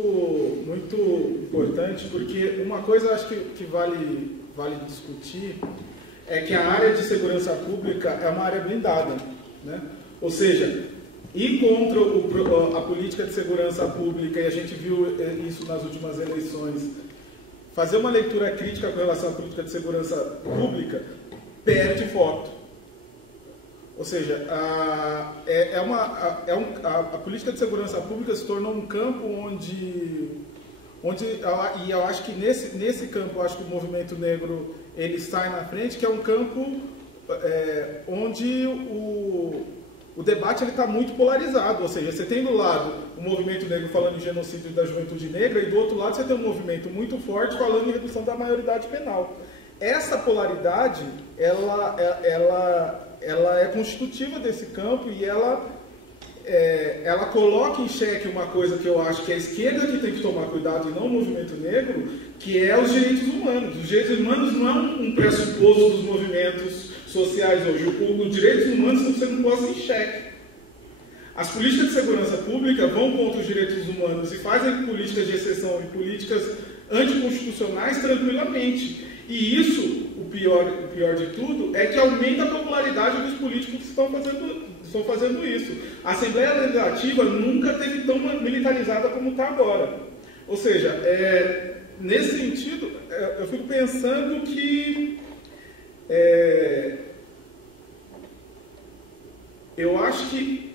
importante, porque uma coisa acho que vale discutir é que a área de segurança pública é uma área blindada, né? Ou seja, ir contra a política de segurança pública, e a gente viu isso nas últimas eleições, fazer uma leitura crítica com relação à política de segurança pública, perde voto. Ou seja, a política de segurança pública se tornou um campo onde e eu acho que nesse campo, eu acho que o movimento negro ele sai na frente, que é um campo onde o debate está muito polarizado. Ou seja, você tem do lado o movimento negro falando em genocídio da juventude negra, e do outro lado você tem um movimento muito forte falando em redução da maioridade penal. Essa polaridade, ela é constitutiva desse campo, e ela coloca em xeque uma coisa que eu acho que é a esquerda que tem que tomar cuidado e não o movimento negro, que é os direitos humanos. Os direitos humanos não é um pressuposto dos movimentos sociais hoje. Os direitos humanos estão sendo postos em xeque. As políticas de segurança pública vão contra os direitos humanos e fazem políticas de exceção e políticas anticonstitucionais tranquilamente. E isso, o pior de tudo, é que aumenta a popularidade dos políticos que estão fazendo isso. A Assembleia Legislativa nunca teve tão militarizada como está agora. Ou seja, nesse sentido, eu fico pensando que eu acho que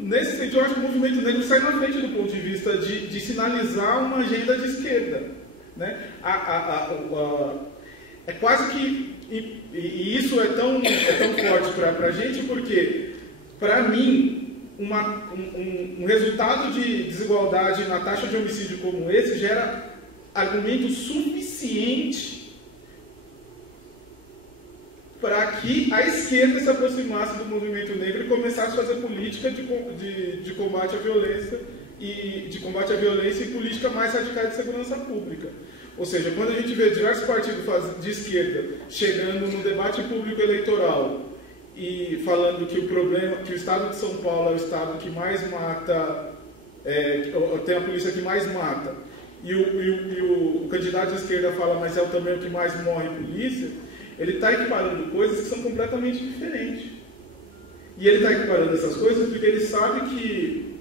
nesse sentido, eu acho que o movimento negro sai na frente do ponto de vista de sinalizar uma agenda de esquerda. Né? É quase que, e isso é tão forte para a gente, porque, para mim, um resultado de desigualdade na taxa de homicídio como esse gera argumento suficiente para que a esquerda se aproximasse do movimento negro e começasse a fazer política de combate à violência e política mais radical de segurança pública. Ou seja, quando a gente vê diversos partidos de esquerda chegando no debate público eleitoral e falando que que o estado de São Paulo é o estado que mais mata, tem a polícia que mais mata, e o candidato de esquerda fala, mas é também o que mais morre polícia, ele está equiparando coisas que são completamente diferentes. E ele está equiparando essas coisas porque ele sabe que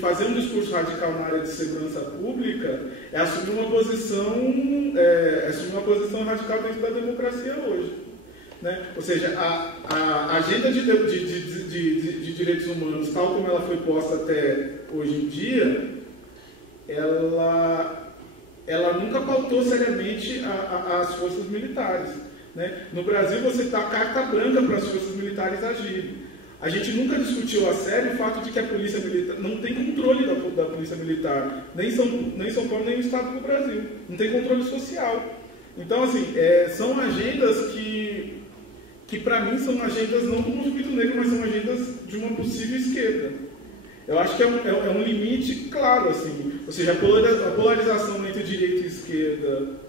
fazer um discurso radical na área de segurança pública é assumir uma posição radical dentro da democracia hoje. Né? Ou seja, a agenda de direitos humanos, tal como ela foi posta até hoje em dia, ela nunca pautou seriamente as forças militares. Né? No Brasil, você dá carta branca para as forças militares agirem. A gente nunca discutiu a sério o fato de que a polícia militar não tem controle da polícia militar, nem São Paulo, nem o Estado do Brasil. Não tem controle social. Então, assim, são agendas que para mim, são agendas não do movimento negro, mas são agendas de uma possível esquerda. Eu acho que é um limite claro, assim. Ou seja, a polarização entre direita e esquerda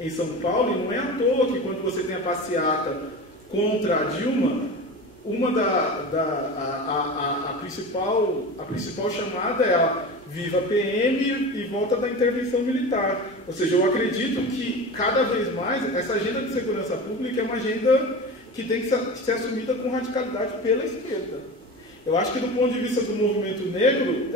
em São Paulo, e não é à toa que quando você tem a passeata contra a Dilma, a principal chamada é a viva PM e volta da intervenção militar. Ou seja, eu acredito que cada vez mais essa agenda de segurança pública é uma agenda que tem que ser assumida com radicalidade pela esquerda. Eu acho que do ponto de vista do movimento negro,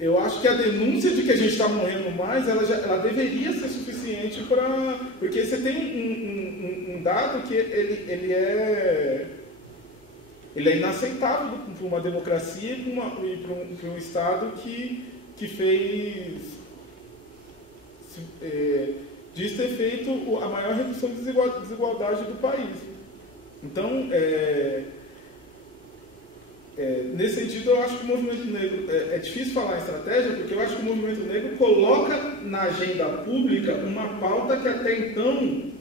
eu acho que a denúncia de que a gente está morrendo mais, ela deveria ser suficiente para... Porque você tem um dado que ele é inaceitável para uma democracia e para um Estado que fez... diz ter feito a maior redução de desigualdade do país. Então, Nesse sentido, eu acho que o movimento negro, é difícil falar em estratégia, porque eu acho que o movimento negro coloca na agenda pública uma pauta que até então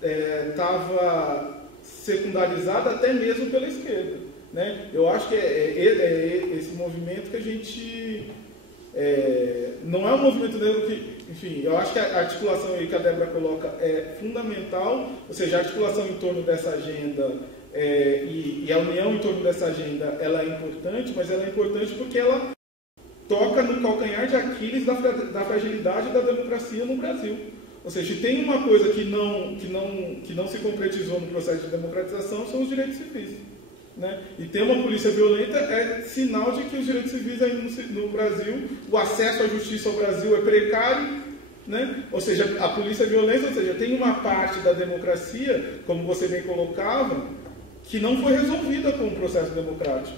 estava secundarizada até mesmo pela esquerda, né? Eu acho que é esse movimento que a gente... não é um movimento negro que... Enfim, eu acho que a articulação aí que a Débora coloca é fundamental, ou seja, a articulação em torno dessa agenda e a união em torno dessa agenda, ela é importante, mas ela é importante porque ela toca no calcanhar de Aquiles da fragilidade da democracia no Brasil. Ou seja, tem uma coisa que não se concretizou no processo de democratização, são os direitos civis, né? E ter uma polícia violenta é sinal de que os direitos civis ainda no Brasil, o acesso à justiça ao Brasil é precário, né? Ou seja, a polícia violenta, ou seja, tem uma parte da democracia, como você bem colocava, que não foi resolvida com o processo democrático.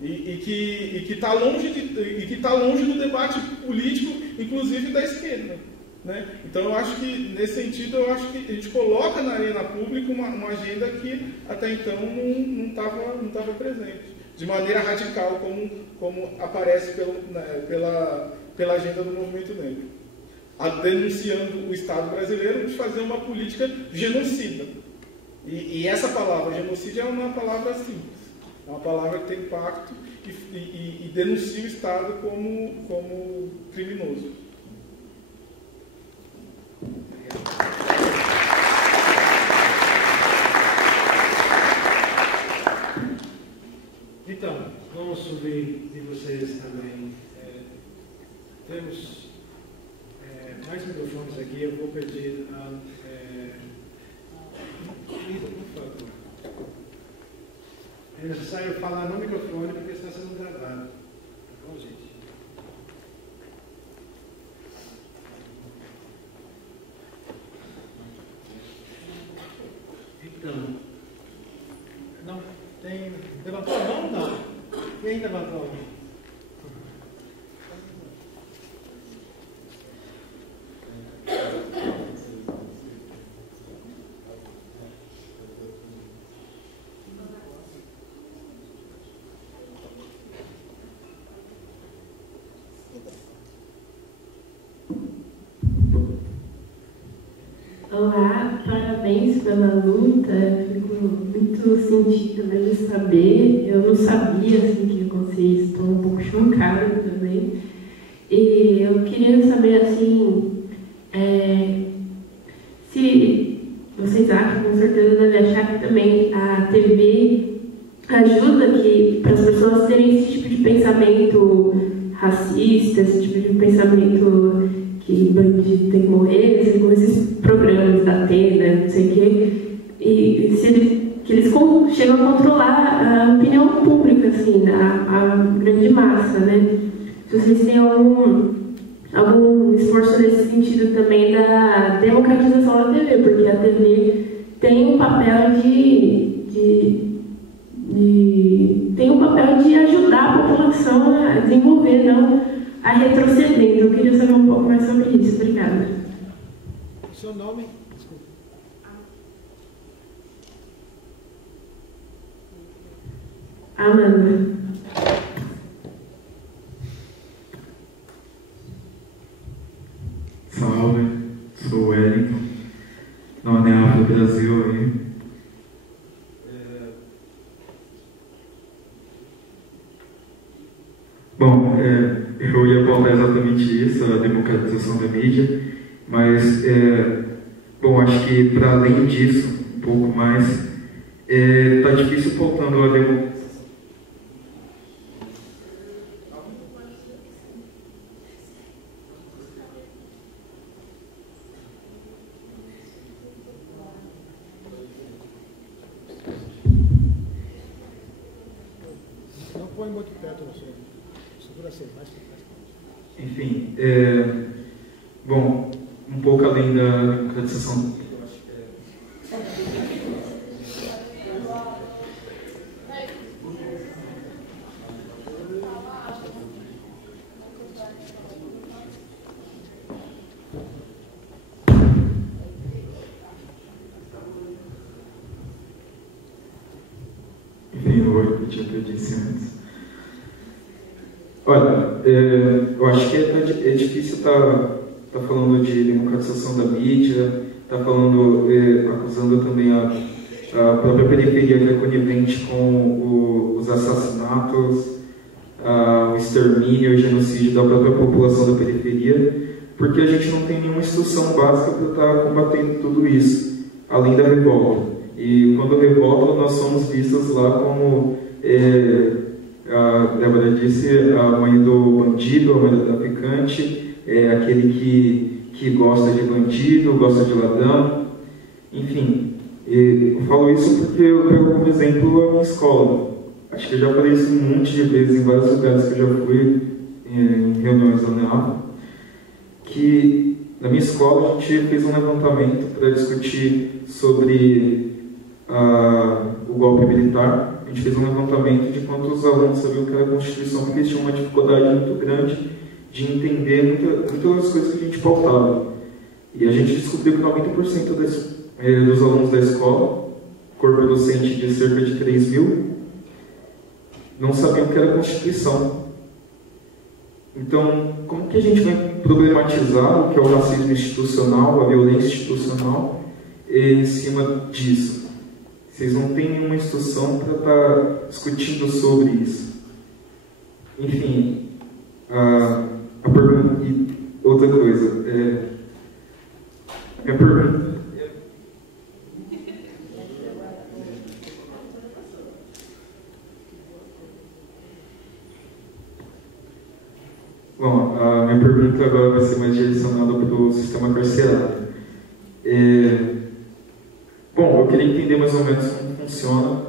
E que está longe do debate político, inclusive da esquerda, né? Então, eu acho que, nesse sentido, eu acho que a gente coloca na arena pública uma agenda que, até então, não estava presente, de maneira radical, como aparece pela agenda do movimento negro, denunciando o Estado brasileiro de fazer uma política genocida. E essa palavra, genocídio, é uma palavra simples, é uma palavra que tem impacto e denuncia o Estado como criminoso. Então, vamos ouvir de vocês também. Temos mais microfones aqui. Eu vou pedir a Lida, por favor. É necessário falar no microfone porque está sendo gravado. Tá bom, gente? Então, não tem... Levantou a mão? Não. Quem levantou a mão? Olá, parabéns pela luta, fico muito sentida de saber, eu não sabia assim, que ia acontecer isso, estou um pouco chocada também. E eu queria saber assim, se vocês acham, com certeza devem achar que também a TV ajuda para as pessoas terem esse tipo de pensamento racista, esse tipo de pensamento que bandido tem que morrer, com esses programas da Atena, não sei o quê, e que eles chegam a controlar a opinião pública, assim, a grande massa, né? Se vocês têm algum esforço nesse sentido também da democratização da TV, porque a TV tem um papel de ajudar a população a desenvolver, não a retroceder. Então, eu queria saber um pouco mais sobre isso. Obrigada. O seu nome? Desculpa. Amanda. Salve, sou o Wellington, da UNEAF do Brasil aí. Bom, eu ia pautar exatamente isso, a democratização da mídia, mas, bom, acho que para além disso, um pouco mais, está difícil pautando a democratização. Não põe muito perto no seu. Segura assim, mais que mais. Enfim, bom, um pouco além da democratização. Enfim, podia ter dito antes. Olha, eu acho que é difícil estar falando de democratização da mídia, falando, acusando também a própria periferia que é conivente com os assassinatos, o extermínio e o genocídio da própria população da periferia, porque a gente não tem nenhuma instrução básica para estar combatendo tudo isso, além da revolta. E quando revolta, nós somos vistos lá como, a Débora disse, a mãe do bandido, a mãe do traficante, aquele que gosta de bandido, gosta de ladrão, enfim. Eu falo isso porque eu pego como exemplo a minha escola. Acho que eu já falei isso um monte de vezes em vários lugares que eu já fui, em reuniões da UNEAF, que na minha escola a gente fez um levantamento para discutir sobre o golpe militar. A gente fez um levantamento de quantos alunos sabiam o que era a Constituição, porque eles tinham uma dificuldade muito grande de entender muitas coisas que a gente pautava. E a gente descobriu que 90% dos alunos da escola, corpo docente de cerca de 3 mil, não sabiam o que era a Constituição. Então, como que a gente vai problematizar o que é o racismo institucional, a violência institucional, em cima disso? Vocês não têm nenhuma instrução para estar discutindo sobre isso. Enfim, a pergunta... E outra coisa, minha pergunta... Bom, a minha pergunta agora vai ser mais direcionada para o sistema carcerário. Bom, eu queria entender mais ou menos como funciona.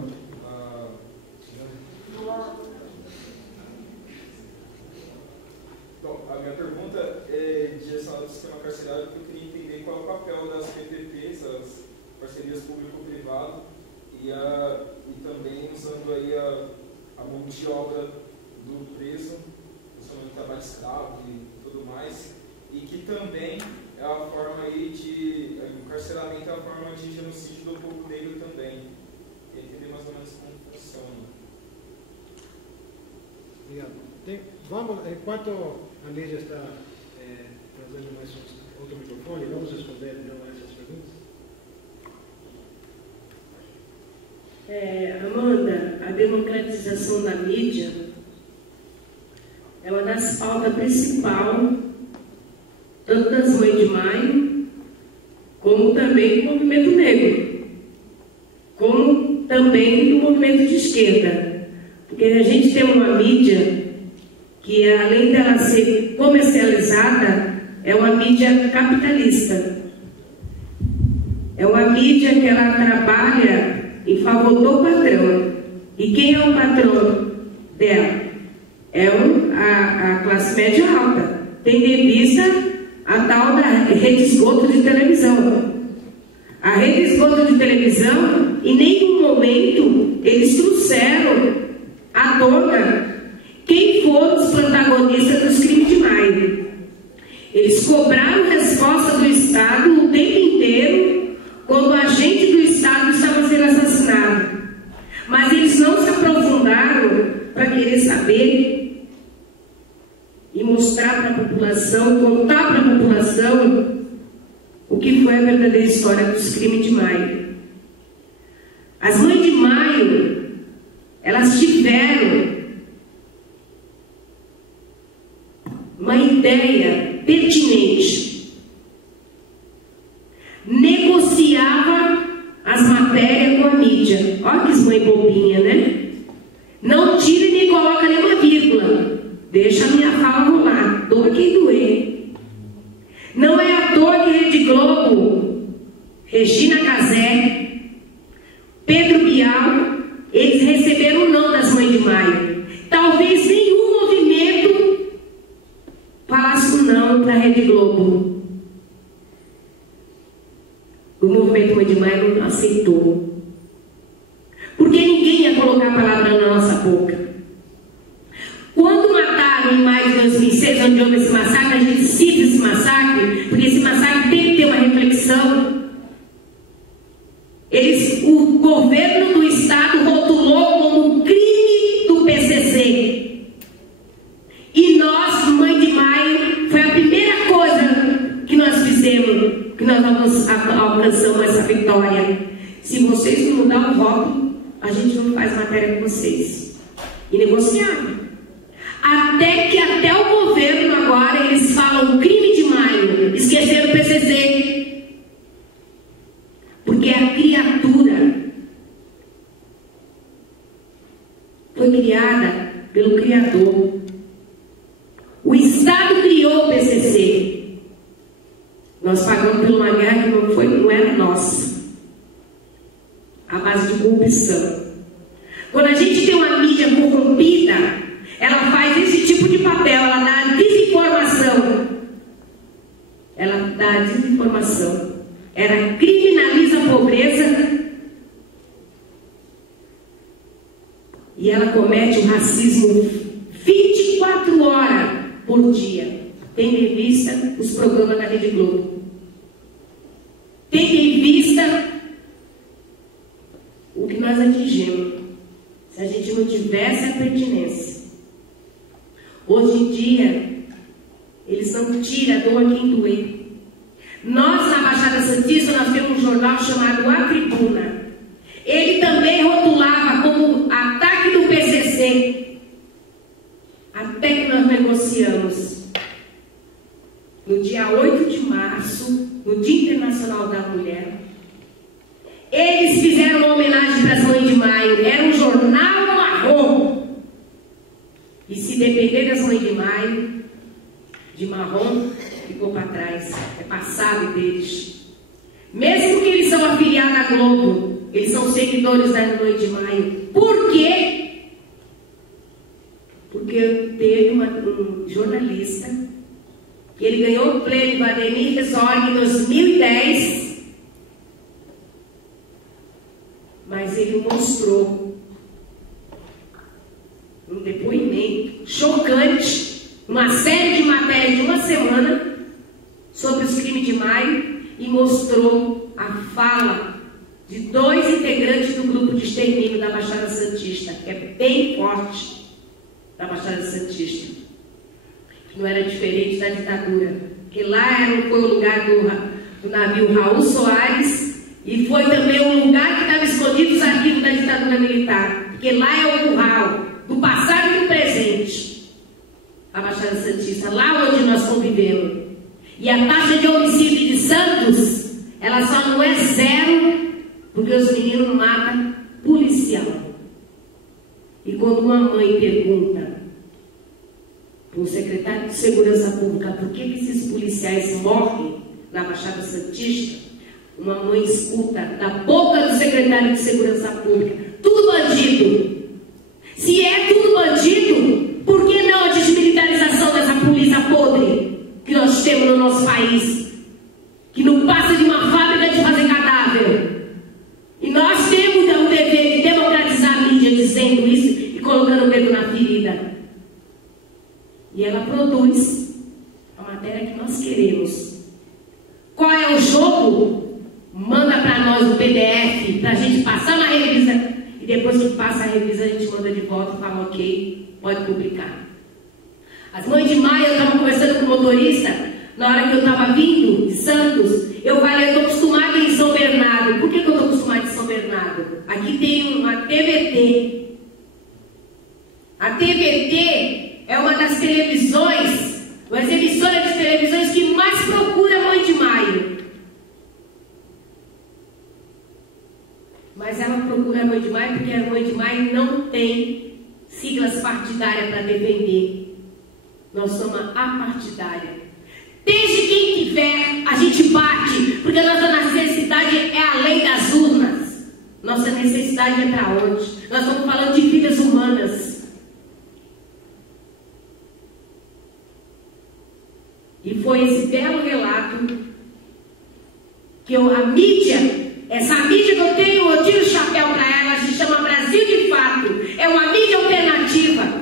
Bom, a minha pergunta é direcionada ao sistema carcerário, porque eu queria entender qual é o papel das PPPs, as parcerias público-privado, e também usando aí a mão de obra do preso, do trabalho escravo e tudo mais, e que também é a forma aí de o encarceramento é a forma de genocídio do povo negro também. E entender mais ou menos como funciona. Obrigado. Vamos, enquanto a Lígia está trazendo mais outro microfone, vamos responder então a essas perguntas? Amanda, a democratização da mídia é uma das pautas principais, tanto das Mães de Maio, como também do movimento negro, como também do movimento de esquerda. Porque a gente tem uma mídia que, além dela ser comercializada, é uma mídia capitalista. É uma mídia que ela trabalha em favor do patrão. E quem é o patrão dela? É a classe média alta, tendo em vista a tal da rede esgoto de televisão. A rede esgoto de televisão, em nenhum momento, eles trouxeram à tona quem foram os protagonistas dos crimes de Maio. Eles cobraram resposta do Estado o tempo inteiro, quando o agente do Estado estava sendo assassinado. Mas eles não se aprofundaram para querer saber e mostrar para a população, contar para a população o que foi a verdadeira história dos crimes de Maio. As Mães de Maio, elas tiveram uma ideia pertinente. Negociava as matérias com a mídia. Olha que mãe bobinha, né? Não tira e nem coloca nenhuma vírgula. Deixa a minha fala rolar. Doa quem doer. Não é à toa que Rede Globo, Regina Casé, Pedro Bial, eles receberam o não das Mães de Maio. Talvez nenhum movimento falasse um não para a Rede Globo. O movimento Mãe de Maio não aceitou. Porque ninguém ia colocar a palavra na nossa boca. Quando mataram em maio de 2006, onde houve esse massacre, a gente cita esse massacre, porque esse massacre tem que ter uma reflexão. O governo do Estado rotulou como um crime fizemos, que nós alcançamos essa vitória. Se vocês não mudar o rótulo, a gente não faz matéria com vocês. E negociar. Até o governo agora, eles falam crime de maio. Esqueceram o PCC. Porque a criatura foi criada pelo Criador. O Estado criou o PCC. Nós pagamos por uma guerra que não era nossa. A base de corrupção. Quando a gente tem uma mídia corrompida, ela faz esse tipo de papel, ela dá desinformação. Ela dá desinformação. Ela criminaliza a pobreza e ela comete o racismo 24 horas por dia. Tendo em vista os programas da Rede Globo. Tendo em vista o que nós atingimos. Se a gente não tivesse a pertinência. Hoje em dia, eles não tiram a dor a quem doer. Nós, na Baixada Santista, nós temos um jornal chamado A Tribuna. Ele também rotulava como ataque do PCC. Até que nós negociamos. No dia 8 de março, no Dia Internacional da Mulher, eles fizeram uma homenagem para as Mães de Maio. Era um jornal marrom. E se depender das Mães de Maio, de marrom, ficou para trás. É passado deles. Mesmo que eles são afiliados à Globo, eles são seguidores da Mãe de Maio. Por quê? Porque teve um jornalista que ele ganhou o prêmio Vladimir Herzog em 2010. Mas ele mostrou um depoimento chocante, uma série de matérias de uma semana sobre os crimes de maio e mostrou a fala de 2 integrantes do grupo de extermínio da Baixada Santista, que é bem forte da Baixada Santista, que não era diferente da ditadura, que lá foi o lugar do navio Raul Soares. E foi também um lugar que estava escondido os arquivos da ditadura militar. Porque lá é o curral do passado e do presente. A Baixada Santista, lá onde nós convivemos. E a taxa de homicídio de Santos, ela só não é 0, porque os meninos matam policial. E quando uma mãe pergunta para o secretário de Segurança Pública por que esses policiais morrem na Baixada Santista, uma mãe escuta da boca do secretário de Segurança Pública: tudo bandido. Se é tudo bandido, por que não a desmilitarização dessa polícia podre que nós temos no nosso país? Que não passa de uma fábrica de fazer cadáver. E nós temos o dever de democratizar a mídia dizendo isso e colocando o dedo na ferida. E ela produz a matéria que nós queremos. Qual é o jogo? Manda para nós o PDF, para a gente passar na revista. E depois que passa a revista, a gente manda de volta e fala: ok, pode publicar. As Mães de Maio, eu estava conversando com o motorista, na hora que eu estava vindo de Santos, eu falei: eu estou acostumada em São Bernardo. Por que eu estou acostumada em São Bernardo? Aqui tem uma TVT. A TVT é uma das televisões, uma emissora de televisões que mais procura Mãe de Maio. Mas ela procura a Mãe de Maio porque a Mãe de Maio não tem siglas partidárias para defender. Nós somos apartidária. Desde quem tiver, a gente bate, porque a nossa necessidade é além das urnas. Nossa necessidade é para onde? Nós estamos falando de vidas humanas. E foi esse belo relato que a mídia, essa mídia que eu tiro o chapéu para ela, se chama Brasil de Fato. É uma mídia alternativa.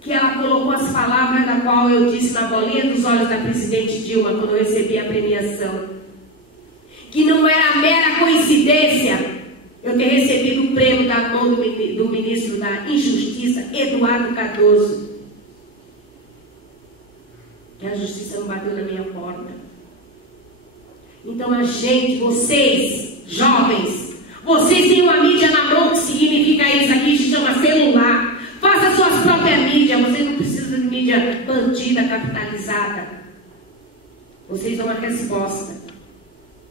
Que ela colocou as palavras da qual eu disse na bolinha dos olhos da presidente Dilma quando eu recebi a premiação. Que não era mera coincidência eu ter recebido o prêmio da mão do ministro da Injustiça, Eduardo Cardoso. que a justiça não bateu na minha porta. Então a gente, vocês, jovens, vocês têm uma mídia na mão, que significa isso aqui, se chama celular. Faça suas próprias mídias, vocês não precisam de mídia bandida, capitalizada. Vocês dão uma resposta.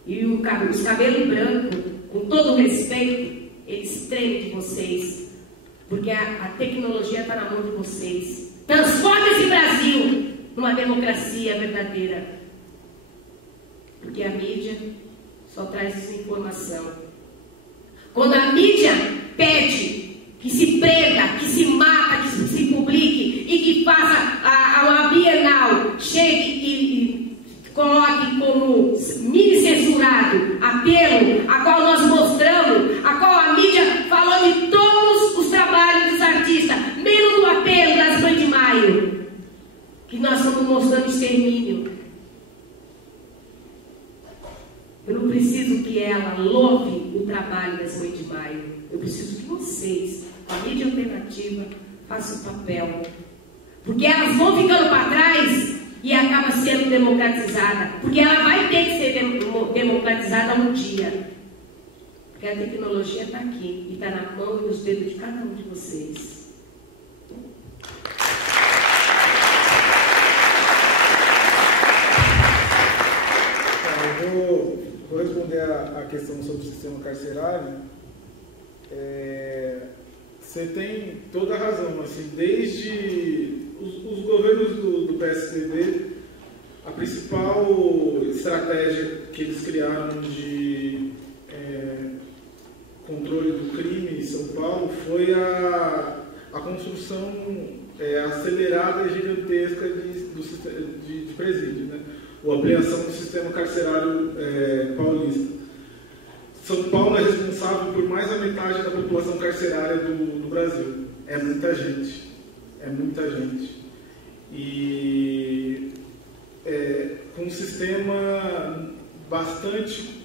E os cabelos brancos, com todo o respeito, eles tremem de vocês. Porque a tecnologia está na mão de vocês. Transforme esse Brasil numa democracia verdadeira. Porque a mídia só traz essa informação. Quando a mídia pede que se prenda, que se mata, que se publique e que faça uma bienal, chegue e coloque como mini censurado apelo, a qual nós mostramos, a qual a mídia falou de todos os trabalhos dos artistas, menos do apelo das Mães de Maio, que nós estamos mostrando extermínio. Eu não preciso que ela louve o trabalho das Mães de Maio. Eu preciso que vocês, a mídia alternativa, façam o papel. Porque elas vão ficando para trás e acaba sendo democratizada. Porque ela vai ter que ser democratizada um dia. Porque a tecnologia está aqui e está na mão e nos dedos de cada um de vocês. Vou responder a questão sobre o sistema carcerário. Você tem toda a razão. Assim, desde os governos do PSDB, a principal estratégia que eles criaram de controle do crime em São Paulo foi a construção acelerada e gigantesca de presídios, né? Ou ampliação do sistema carcerário paulista. São Paulo é responsável por mais da metade da população carcerária do Brasil. É muita gente. É muita gente. E com um sistema bastante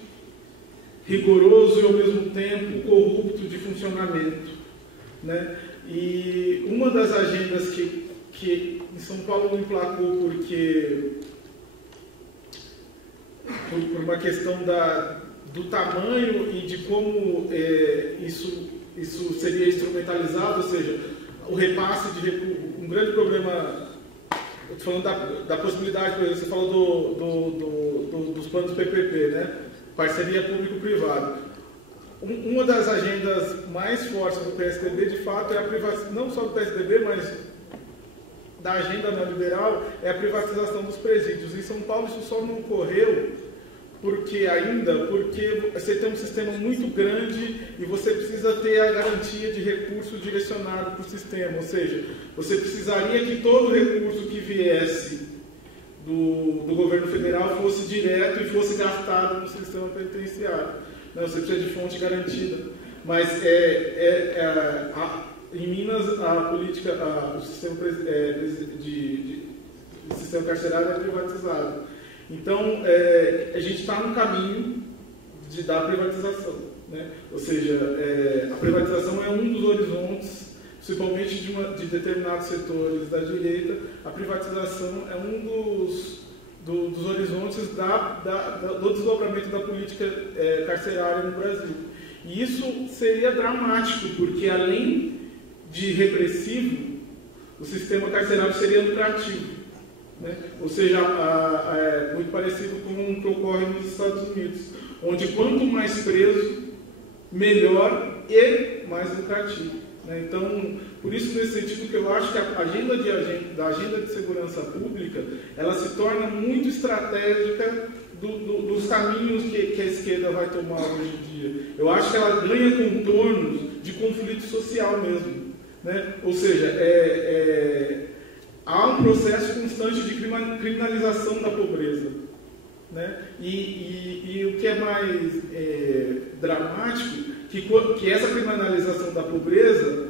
rigoroso e ao mesmo tempo corrupto de funcionamento, né? E uma das agendas que em São Paulo não emplacou por uma questão do tamanho e de como isso seria instrumentalizado, ou seja, o repasse de recursos, um grande problema. Eu estou falando da possibilidade, por exemplo, você falou dos planos PPP, né? Parceria público-privada. Uma das agendas mais fortes do PSDB, de fato, é a privatização, não só do PSDB, mas da agenda neoliberal, é a privatização dos presídios. Em São Paulo isso só não ocorreu porque você tem um sistema muito grande e você precisa ter a garantia de recurso direcionado para o sistema, ou seja, você precisaria que todo recurso que viesse do governo federal fosse direto e fosse gastado no sistema penitenciário. Não, você precisa de fonte garantida. Mas em Minas o sistema carcerário é privatizado. Então, a gente está no caminho da privatização, né? Ou seja, a privatização é um dos horizontes, principalmente de determinados setores da direita. A privatização é um dos horizontes do desdobramento da política carcerária no Brasil. E isso seria dramático, porque além de repressivo, o sistema carcerário seria lucrativo. Né? Ou seja, muito parecido com o que ocorre nos Estados Unidos, onde quanto mais preso, melhor e mais lucrativo. Né? Então, por isso, nesse sentido, que eu acho que a agenda de segurança pública, ela se torna muito estratégica dos caminhos que a esquerda vai tomar hoje em dia. Eu acho que ela ganha contornos de conflito social mesmo. Né? Ou seja, há um processo constante de criminalização da pobreza. Né? E o que é mais dramático, que essa criminalização da pobreza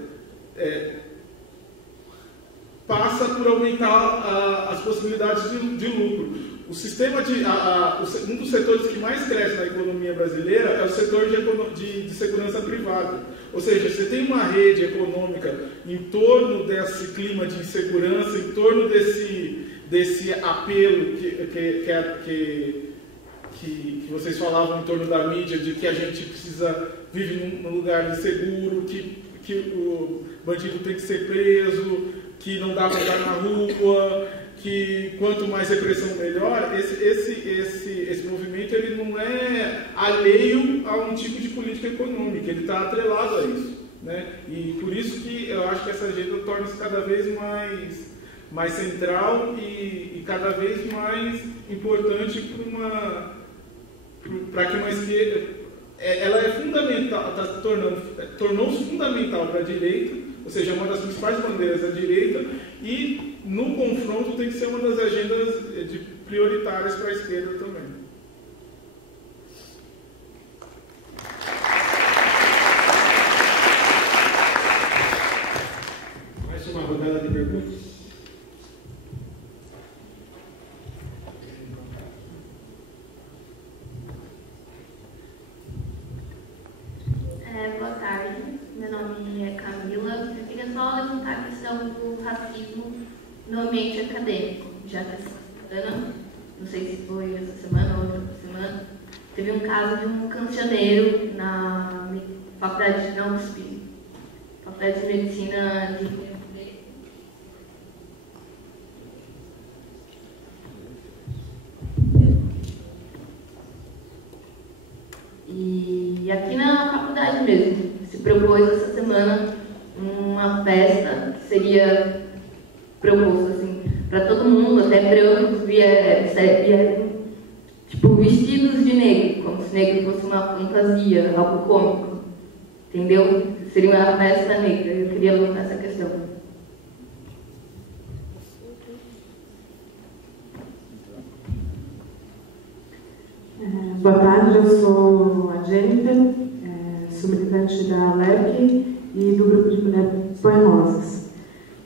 passa por aumentar as possibilidades de lucro. O sistema um dos setores que mais cresce na economia brasileira é o setor de segurança privada. Ou seja, você tem uma rede econômica em torno desse clima de insegurança, em torno desse desse apelo que vocês falavam em torno da mídia, de que a gente vive num lugar inseguro, que o bandido tem que ser preso, que não dá para andar na rua, que quanto mais repressão melhor. Esse movimento ele não é alheio a um tipo de política econômica, ele está atrelado a isso, né? E por isso que eu acho que essa agenda torna-se cada vez mais central e cada vez mais importante para que uma esquerda, ela é fundamental, tornou-se fundamental para a direita, ou seja, uma das principais bandeiras da direita, e no confronto tem que ser uma das agendas prioritárias para a esquerda também. Mais uma rodada de perguntas. Boa tarde, meu nome é Camila. Eu queria só levantar a questão do racismo no ambiente acadêmico. Já que essa semana, não sei se foi essa semana ou outra semana, teve um caso de um cancioneiro na faculdade de USP, Faculdade de Medicina de Rio Preto. E aqui na faculdade mesmo, se propôs essa semana uma festa que seria proposto assim, para todo mundo, até brancos, vieram tipo, vestidos de negro, como se negro fosse uma fantasia, algo cômico, entendeu? Seria uma festa negra, eu queria levantar essa questão. Boa tarde, eu sou a Jennifer, sou militante da LERC e do Grupo de Mulheres Poemosas.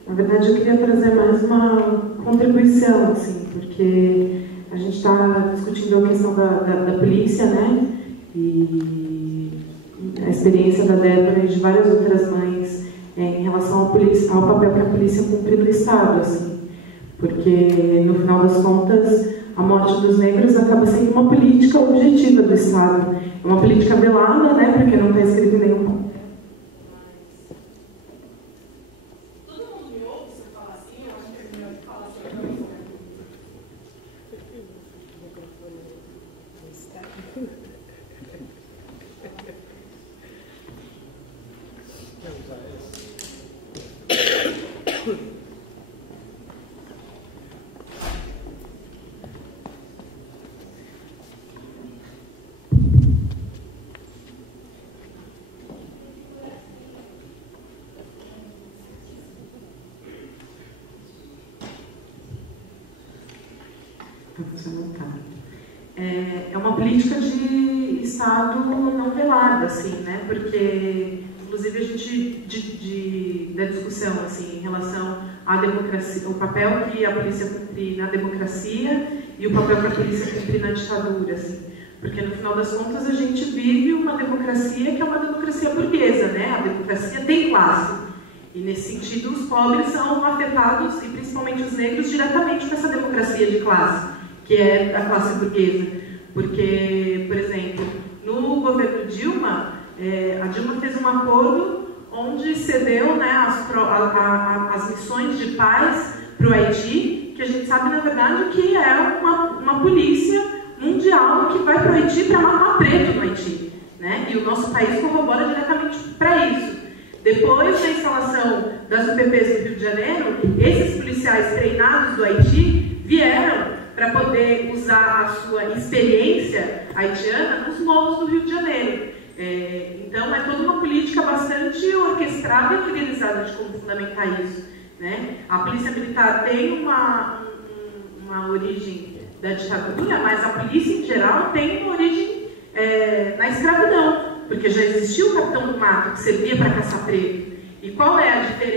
Na verdade, eu queria trazer mais uma contribuição, assim, porque a gente está discutindo a questão da polícia, né? E a experiência da Débora e de várias outras mães em relação ao papel que a polícia cumpre no Estado, assim, porque, no final das contas, a morte dos negros acaba sendo uma política objetiva do Estado. É uma política velada, né, porque não está escrito em nenhum papel. Todo mundo me ouve se eu falar assim? Eu acho que é melhor falar assim. É uma política de Estado não velada, assim, né? Porque, inclusive, a gente da discussão, assim, em relação à democracia, o papel que a polícia cumpre na democracia e o papel que a polícia cumpre na ditadura, assim. Porque, no final das contas, a gente vive uma democracia que é uma democracia burguesa, né? A democracia tem classe. E, nesse sentido, os pobres são afetados, e principalmente os negros, diretamente com essa democracia de classe, que é a classe burguesa. Porque, por exemplo, no governo Dilma, a Dilma fez um acordo onde cedeu, né, as missões de paz para o Haiti, que a gente sabe, na verdade, que é uma polícia mundial que vai para o Haiti para matar preto no Haiti, né? E o nosso país corrobora diretamente para isso. Depois da instalação das UPPs no Rio de Janeiro, esses policiais treinados do Haiti vieram para poder usar a sua experiência haitiana nos morros do Rio de Janeiro. Então, é toda uma política bastante orquestrada e organizada de como fundamentar isso, né? A polícia militar tem uma origem da ditadura, mas a polícia, em geral, tem uma origem na escravidão, porque já existiu o capitão do mato, que servia para caçar preto. E qual é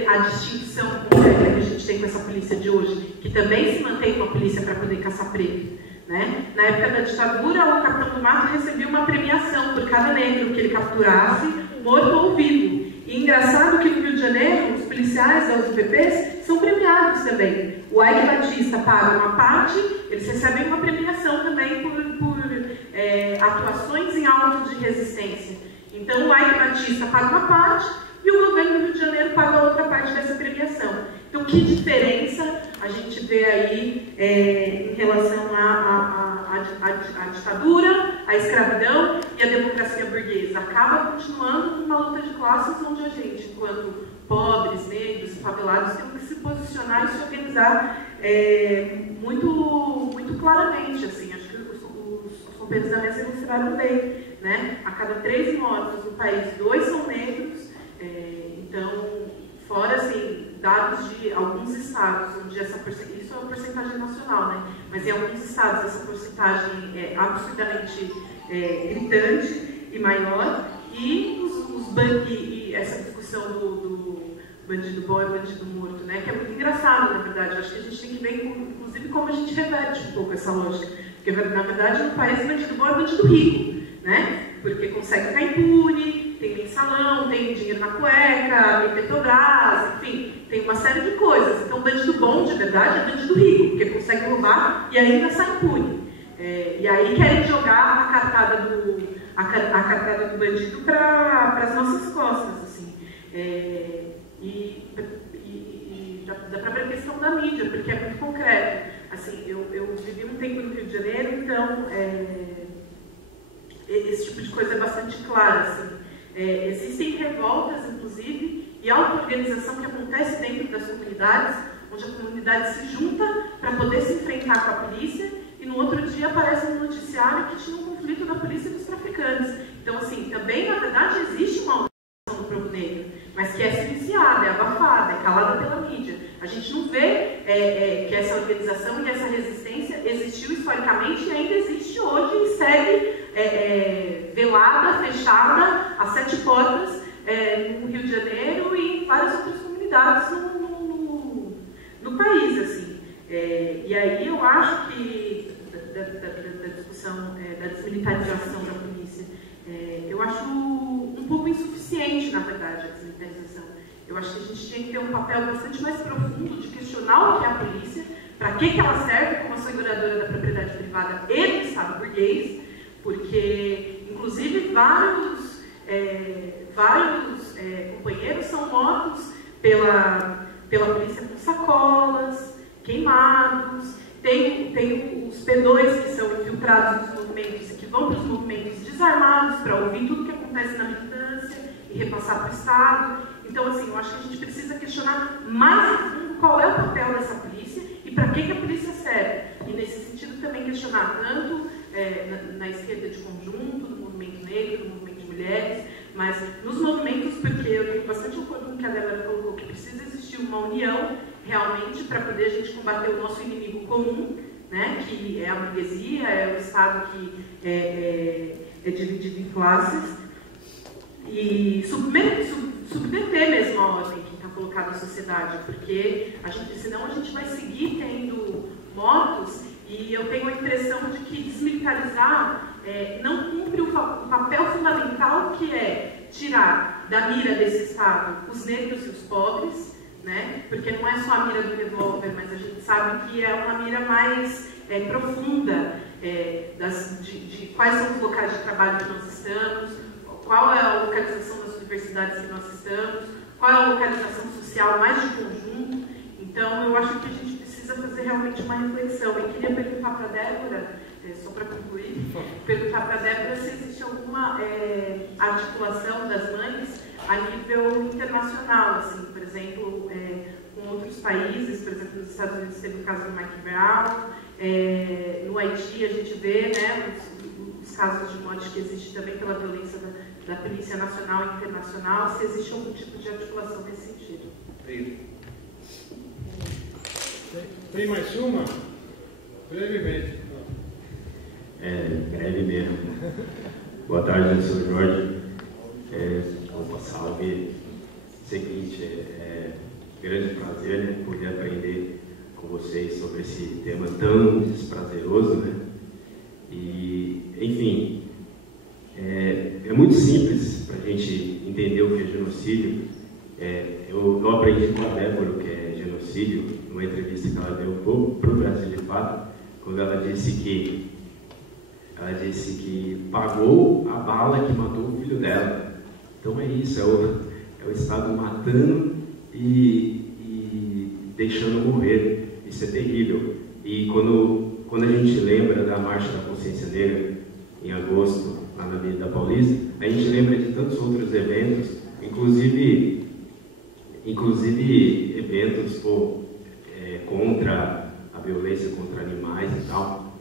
a distinção concreta que a gente tem com essa polícia de hoje, que também se mantém com a polícia para poder caçar preto, né? Na época da ditadura, o capitão do mato recebia uma premiação por cada negro que ele capturasse, morto ou vivo. E engraçado que no Rio de Janeiro, os policiais da UPPs são premiados também. O Ike Batista paga uma parte, eles recebem uma premiação também por atuações em autos de resistência. Então o Ike Batista paga uma parte e o governo do Rio de Janeiro paga outra parte dessa premiação. Então, que diferença a gente vê aí em relação à ditadura, à escravidão e à democracia burguesa? Acaba continuando uma luta de classes onde a gente, enquanto pobres, negros e favelados, temos que se posicionar e se organizar muito claramente. Assim, acho que os companheiros da mesa ilustraram bem, né? A cada 3 mortos no país, 2 são negros. Então, fora assim, dados de alguns estados, onde essa porcentagem, isso é uma porcentagem nacional, né? Mas em alguns estados essa porcentagem é absurdamente gritante e maior, e essa discussão do bandido bom e bandido morto, né? Que é muito engraçado, na verdade. Acho que a gente tem que ver, inclusive, como a gente reverte um pouco essa lógica. Porque, na verdade, no país, bandido bom é bandido rico, né? Porque consegue ficar impune, tem mensalão, tem dinheiro na cueca, tem Petrobras, enfim, tem uma série de coisas. Então, bandido bom, de verdade, é bandido rico, porque consegue roubar e ainda sai impune. E aí querem jogar a cartada do bandido para as nossas costas, assim. Da própria questão da mídia, porque é muito concreto. Assim, eu vivi um tempo no Rio de Janeiro, então esse tipo de coisa é bastante clara. Assim. Existem revoltas, inclusive, e auto-organização que acontece dentro das comunidades, onde a comunidade se junta para poder se enfrentar com a polícia, e no outro dia aparece no noticiário que tinha um conflito da polícia e dos traficantes. Então, assim, também, na verdade, existe uma organização do povo negro, mas que é silenciada, é abafada, é calada pela mídia. A gente não vê que essa organização e essa resistência existiu historicamente e ainda existe hoje e segue velada, fechada, a 7 portas no Rio de Janeiro e em várias outras comunidades no país. Assim. E aí eu acho que da discussão da desmilitarização da polícia, eu acho um pouco insuficiente, na verdade, a desmilitarização. Eu acho que a gente tinha que ter um papel bastante mais profundo de questionar o que é a polícia, para que ela serve como asseguradora da propriedade privada e do Estado burguês, porque, inclusive, vários companheiros são mortos pela polícia com sacolas, queimados. Tem os P2 que são infiltrados nos movimentos e que vão para os movimentos desarmados para ouvir tudo o que acontece na militância e repassar para o Estado. Então, assim, eu acho que a gente precisa questionar mais a fundo qual é o papel dessa polícia e para que a polícia serve. E, nesse sentido, também questionar tanto na esquerda de conjunto, no movimento negro, no movimento de mulheres, mas nos movimentos, porque eu tenho bastante acordo com o que a Débora colocou, que precisa existir uma união realmente para poder a gente combater o nosso inimigo comum, né, que é a burguesia, é o Estado que é dividido em classes, e submeter mesmo a ordem que está colocada na sociedade, porque senão a gente vai seguir tendo mortos, e eu tenho a impressão de que desmilitarizar não cumpre o papel fundamental, que é tirar da mira desse Estado os negros e os pobres, né? Porque não é só a mira do revólver, mas a gente sabe que é uma mira mais profunda de quais são os locais de trabalho que nós estamos, qual é a localização das universidades que nós estamos, qual é a localização social mais de conjunto. Então, eu acho que a gente precisa fazer realmente uma reflexão. Eu queria perguntar para a Débora, só para concluir, perguntar para a Débora se existe alguma articulação das mães a nível internacional, assim, por exemplo, com outros países, por exemplo, nos Estados Unidos teve o caso do Mike Brown, no Haiti a gente vê, né, os casos de morte que existe também pela violência da Polícia Nacional e Internacional, se existe algum tipo de articulação nesse sentido. Tem mais uma? Brevemente. Breve mesmo. Boa tarde, Sr. Jorge. Uma salve. Seguinte, grande prazer, né, poder aprender com vocês sobre esse tema tão desprazeroso, né? E, enfim, é muito simples para a gente entender o que é genocídio. genocídio. Eu aprendi com a Débora o que é genocídio, numa entrevista que ela deu para o Brasil de Fato, quando ela disse que pagou a bala que matou o filho dela. Então é isso, é o Estado matando e deixando morrer. Isso é terrível. E quando a gente lembra da Marcha da Consciência Negra, em agosto, lá na Avenida Paulista, a gente lembra de tantos outros eventos, inclusive eventos contra a violência contra animais e tal,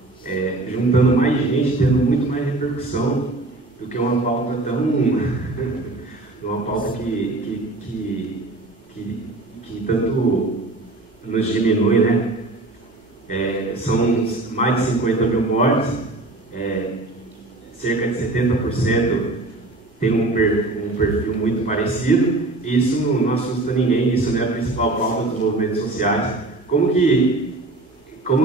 juntando mais gente, tendo muito mais repercussão do que uma pauta uma pauta que tanto nos diminui, né? São mais de 50 mil mortes, cerca de 70% tem um perfil muito parecido, e isso não assusta ninguém, isso não é a principal pauta dos movimentos sociais. Como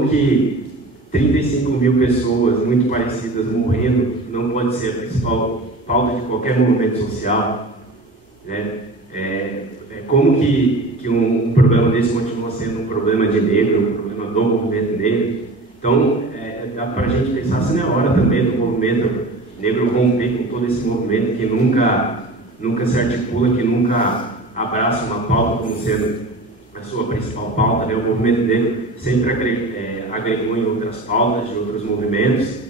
que 35 mil pessoas muito parecidas morrendo não pode ser a principal pauta de qualquer movimento social, né? Como que um problema desse continua sendo um problema de negro, um problema do movimento negro? Então, dá para a gente pensar se não é hora também do movimento negro romper com todo esse movimento que nunca se articula, que nunca abraça uma pauta como sendo a sua principal pauta, né? O movimento negro sempre agregou em outras pautas de outros movimentos,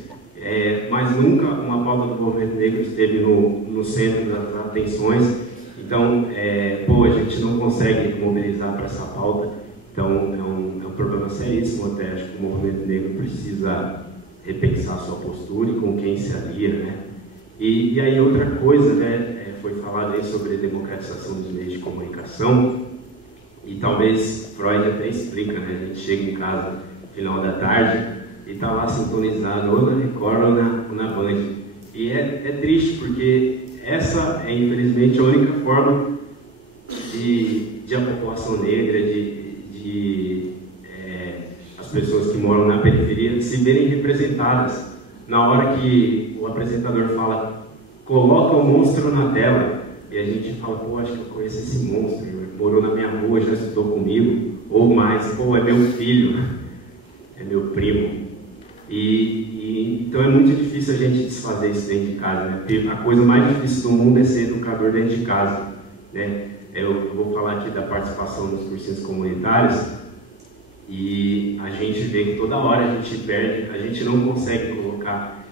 mas nunca uma pauta do movimento negro esteve no centro das atenções. Então, a gente não consegue mobilizar para essa pauta. Então, é um problema seríssimo até. Acho que o movimento negro precisa repensar sua postura e com quem se alia, né? E aí outra coisa, né? Foi falado aí sobre a democratização dos meios de comunicação, e talvez Freud até explica, né? A gente chega em casa no final da tarde e está lá sintonizado ou na Record ou na Band. E é triste, porque essa é, infelizmente, a única forma de a população negra, as pessoas que moram na periferia, se verem representadas. Na hora que o apresentador fala, coloca o monstro na tela, e a gente fala, acho que eu conheço esse monstro, ele morou na minha rua, já estudou comigo, ou mais, é meu filho, é meu primo. Então é muito difícil a gente desfazer isso dentro de casa, né? Porque a coisa mais difícil do mundo é ser educador dentro de casa, né? Eu vou falar aqui da participação nos cursinhos comunitários, e a gente vê que toda hora a gente perde, a gente não consegue colocar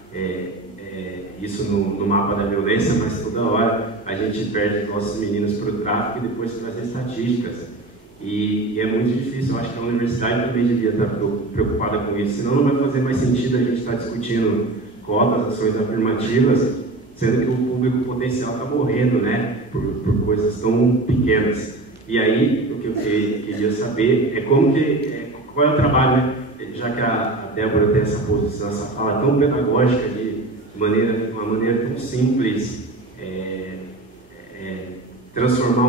isso no mapa da violência, mas toda hora a gente perde nossos meninos para o tráfico e depois para as estatísticas. E é muito difícil. Eu acho que a universidade também devia estar preocupada com isso, senão não vai fazer mais sentido a gente estar discutindo cotas, ações afirmativas, sendo que o público potencial está morrendo, né, por coisas tão pequenas. E aí, o que eu queria saber é qual é o trabalho, né? Já que a Débora tem essa posição, essa fala tão pedagógica, de uma maneira tão simples, transformar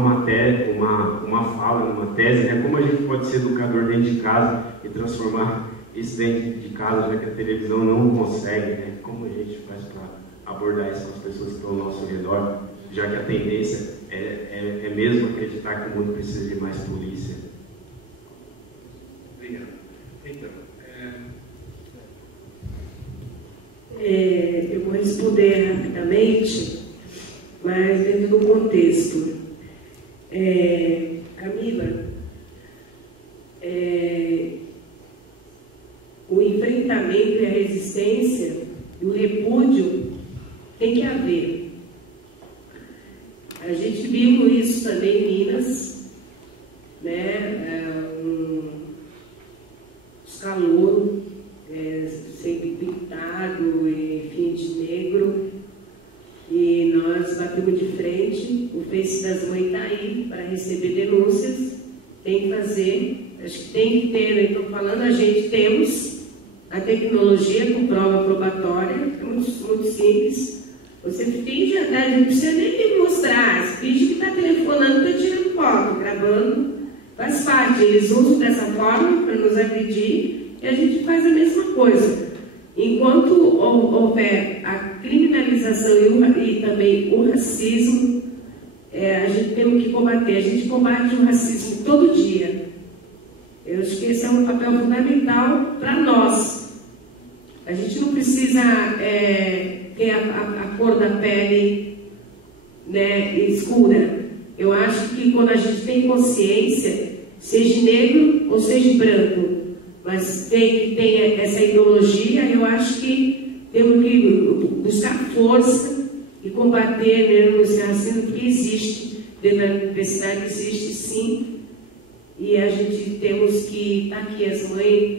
uma fala numa tese, né? Como a gente pode ser educador dentro de casa e transformar isso dentro de casa, já que a televisão não consegue, né? Como a gente faz para abordar isso com as pessoas que estão ao nosso redor, já que a tendência é mesmo acreditar que o mundo precisa de mais polícia. Obrigado. Então, eu vou responder rapidamente, mas dentro do contexto. Camila, o enfrentamento e a resistência e o repúdio tem que haver. A gente viu isso também em Minas, né? Os calouros, sempre pintado, enfim, de negro. E nós batemos de frente, o Face das Mães está aí para receber denúncias, tem que fazer, acho que tem que ter, estou falando, a gente temos a tecnologia com prova probatória, é muito simples, você finge até, não precisa nem mostrar, finge que está telefonando, está tirando foto, gravando, faz parte, eles usam dessa forma para nos agredir, e a gente faz a mesma coisa. Enquanto houver a criminalização e também o racismo, a gente tem que combater. A gente combate o racismo todo dia. Eu acho que esse é um papel fundamental para nós. A gente não precisa ter a cor da pele, né, escura. Eu acho que quando a gente tem consciência, seja negro ou seja branco, mas tem que ter essa ideologia, eu acho que temos que buscar força e combater mesmo esse racismo que existe dentro da universidade, existe sim, e a gente temos que estar aqui, as mães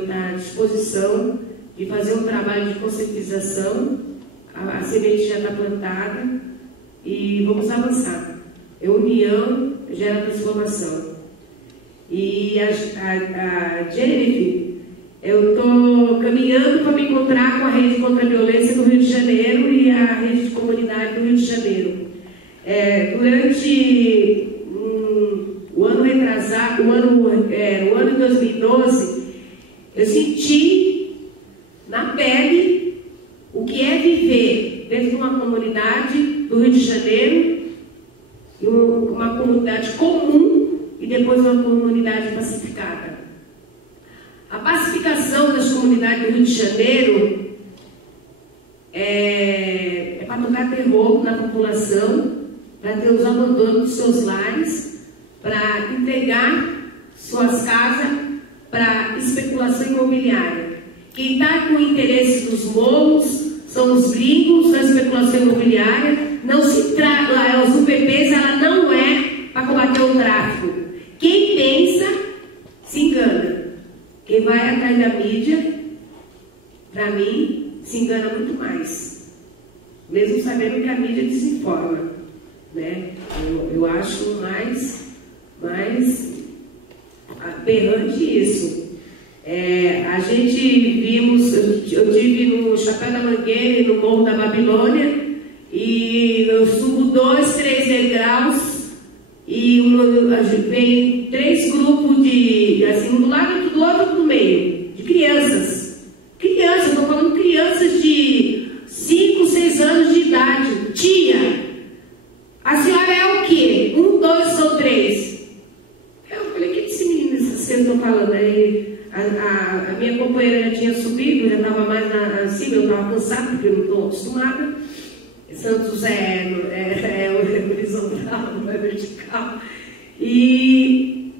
estão à disposição de fazer um trabalho de conscientização, a semente já está plantada e vamos avançar. A união gera transformação. E a Jennifer, eu estou caminhando para me encontrar com a Rede contra a Violência do Rio de Janeiro e a Rede de Comunidade do Rio de Janeiro. Durante o ano retrasado, o ano de 2012, eu senti na pele o que é viver dentro de uma comunidade do Rio de Janeiro, uma comunidade comum, e depois uma comunidade pacificada. A pacificação das comunidades do Rio de Janeiro é para tocar terror na população, para ter os abandonos dos seus lares, para entregar suas casas para especulação imobiliária. Quem está com o interesse dos morros são os gringos da especulação imobiliária. Não se trata, os UPPs, ela não é para combater o tráfico. Quem pensa, se engana. Quem vai atrás da mídia, para mim, se engana muito mais. Mesmo sabendo que a mídia desinforma. Né? Eu acho mais aberrante isso. A gente vimos, eu tive no Chapéu da Mangueira e no Morro da Babilônia, e eu subo 2, 3 degraus, e vem 3 grupos assim, um do lado do outro do meio, de crianças. Crianças, estou falando crianças de 5, 6 anos de idade. Tia, a senhora é o quê? 1, 2 ou 3? Eu falei, o que esse menino, essas coisas estão falando? Aí a minha companheira já tinha subido, já estava mais acima, eu estava cansada, porque eu não estou acostumada. Santos é horizontal, não é vertical. E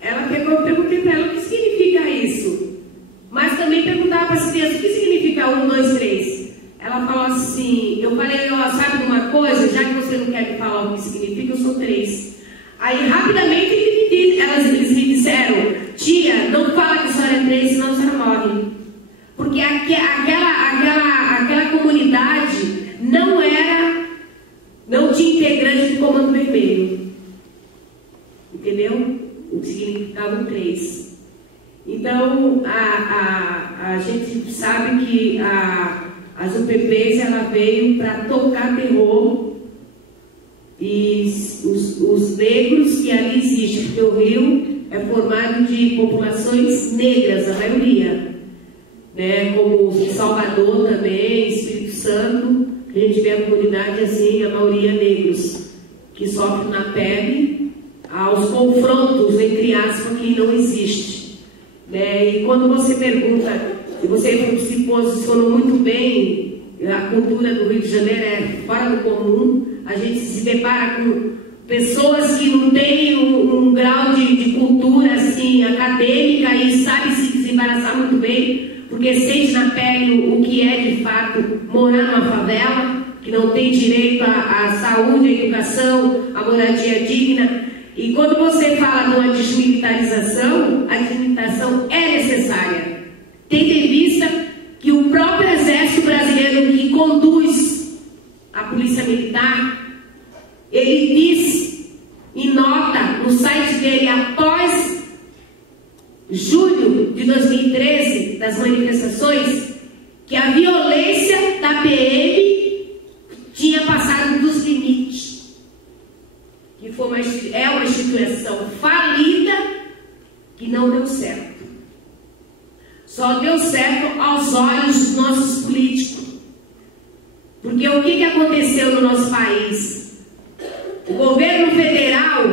ela pegou, eu perguntei para ela o que significa isso. Mas também perguntava para as crianças o que significa 1, 2, 3. Ela falou assim, eu falei, sabe de uma coisa? Já que você não quer me falar o que significa, eu sou 3. Aí rapidamente eles me disseram, tia, não fala que a senhora é 3, senão a senhora morre. Porque aquela comunidade não tinha integrante do Comando Vermelho. Entendeu? O que significava 3. Então, a gente sabe que as UPPs, ela veio para tocar terror, e os negros que ali existem, porque o Rio é formado de populações negras, a maioria. Né, como Salvador também, Espírito Santo, a gente vê a comunidade assim, a maioria negros, que sofrem na pele aos confrontos, entre aspas, que não existe. Né? E quando você pergunta, e você se posicionou muito bem, a cultura do Rio de Janeiro é fora do comum, a gente se depara com pessoas que não têm um grau de cultura assim, acadêmica, e sabe se desembaraçar muito bem, porque sente na pele o que é de fato morar numa favela, que não tem direito à saúde, à educação, à moradia digna. E quando você fala de uma desmilitarização, a desmilitarização é necessária. Tendo em vista que o próprio Exército Brasileiro, que conduz a Polícia Militar, ele diz em nota no site dele, após julho de 2013, das manifestações, que a violência da PM tinha passado dos limites. Que é uma instituição falida que não deu certo. Só deu certo aos olhos dos nossos políticos. Porque o que aconteceu no nosso país? O governo federal,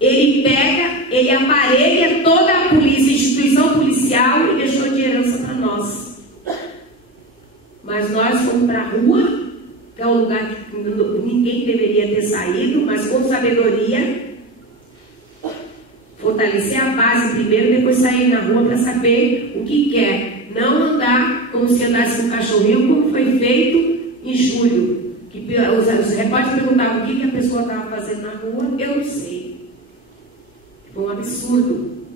ele pega, ele aparelha toda a polícia, instituição policial e deixou de herança para nós. Mas nós fomos para a rua, que é um lugar que ninguém deveria ter saído, mas com sabedoria, fortalecer a base primeiro, depois sair na rua para saber o que quer. Não andar como se andasse com um cachorrinho, como foi feito em julho. Que os repórteres perguntavam o que a pessoa estava fazendo na rua, eu não sei. Foi um absurdo.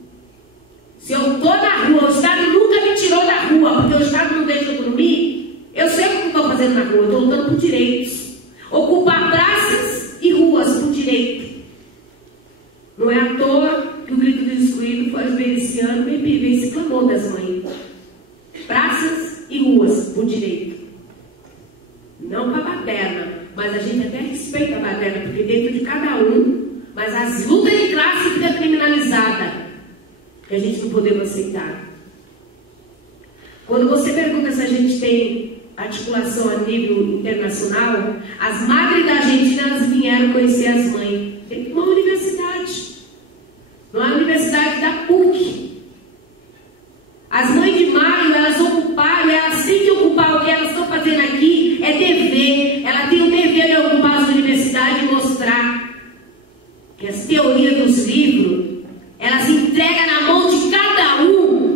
Se eu estou na rua, o Estado nunca me tirou da rua, porque o Estado não deixa eu dormir, eu sei o que estou fazendo na rua, eu estou lutando por direitos. Ocupar praças e ruas por direito. Não é à toa que o grito do excluído foi esse ano e se clamou das mães. Praças e ruas por direito. Não para a baderna, mas a gente até respeita a baderna, porque dentro de cada um, mas as lutas de classe ficam criminalizadas, que a gente não podemos aceitar. Quando você pergunta se a gente tem articulação a nível internacional, as madres da Argentina, elas vieram conhecer as mães. Tem uma universidade, não é a universidade da PUC. As mães de maio, elas ocuparam, elas têm que ocupar o que elas estão fazendo aqui, é dever. Ela tem o dever de ocupar as universidades e mostrar que as teorias dos livros, elas entregam na mão de cada um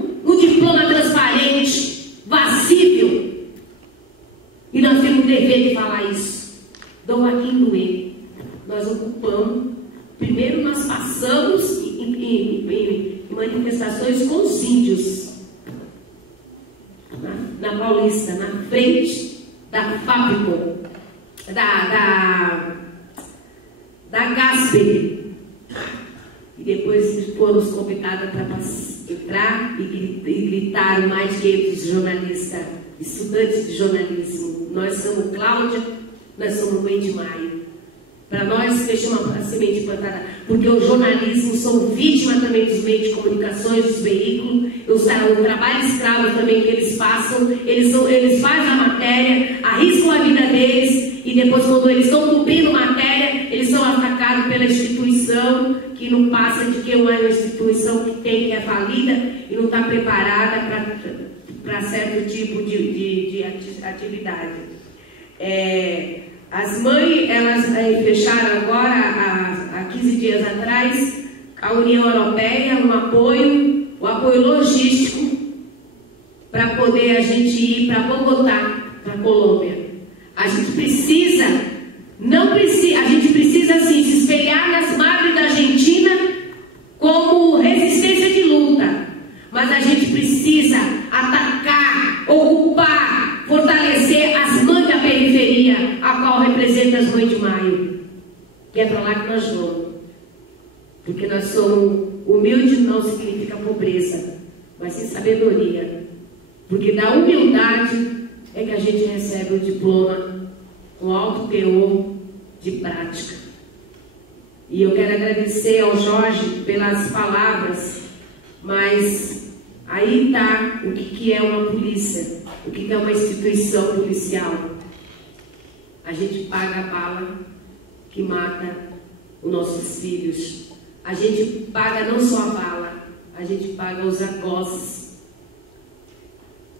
diploma transparente, vazível. E nós temos o dever de falar isso. Dom Joaquim doer. Nós ocupamos. Primeiro nós passamos em manifestações com os índios. Na Paulista, na frente da Fábrica, da Gasper. E depois fomos convidados para entrar e gritaram mais de 500 jornalistas, estudantes de jornalismo. Nós somos Cláudia, nós somos Mãe de Maio. Para nós, fechamos a semente plantada, porque o jornalismo são vítimas também dos meios de comunicações, dos veículos, o trabalho escravo também que eles passam, eles fazem a matéria, arriscam a vida deles, e depois, quando eles estão cumprindo matéria, eles são atacados pela instituição, que não passa de que é uma instituição que é falida e não está preparada para certo tipo de atividade. As mães, elas fecharam agora, há 15 dias atrás, a União Europeia, o apoio logístico para poder a gente ir para Bogotá, para a Colômbia. A gente precisa, a gente precisa assim, se espelhar nas madres da Argentina como resistência de luta, mas a gente precisa atacar, ocupar, fortalecer as mães da periferia, a qual representa as Mães de Maio, que é para lá que nós vamos, porque nós somos humildes, não significa pobreza, mas sim sabedoria, porque da humildade é que a gente recebe o diploma com alto teor de prática. E eu quero agradecer ao Jorge pelas palavras, mas aí está o que é uma polícia, o que é uma instituição policial. A gente paga a bala que mata os nossos filhos. A gente paga não só a bala, a gente paga os algozes.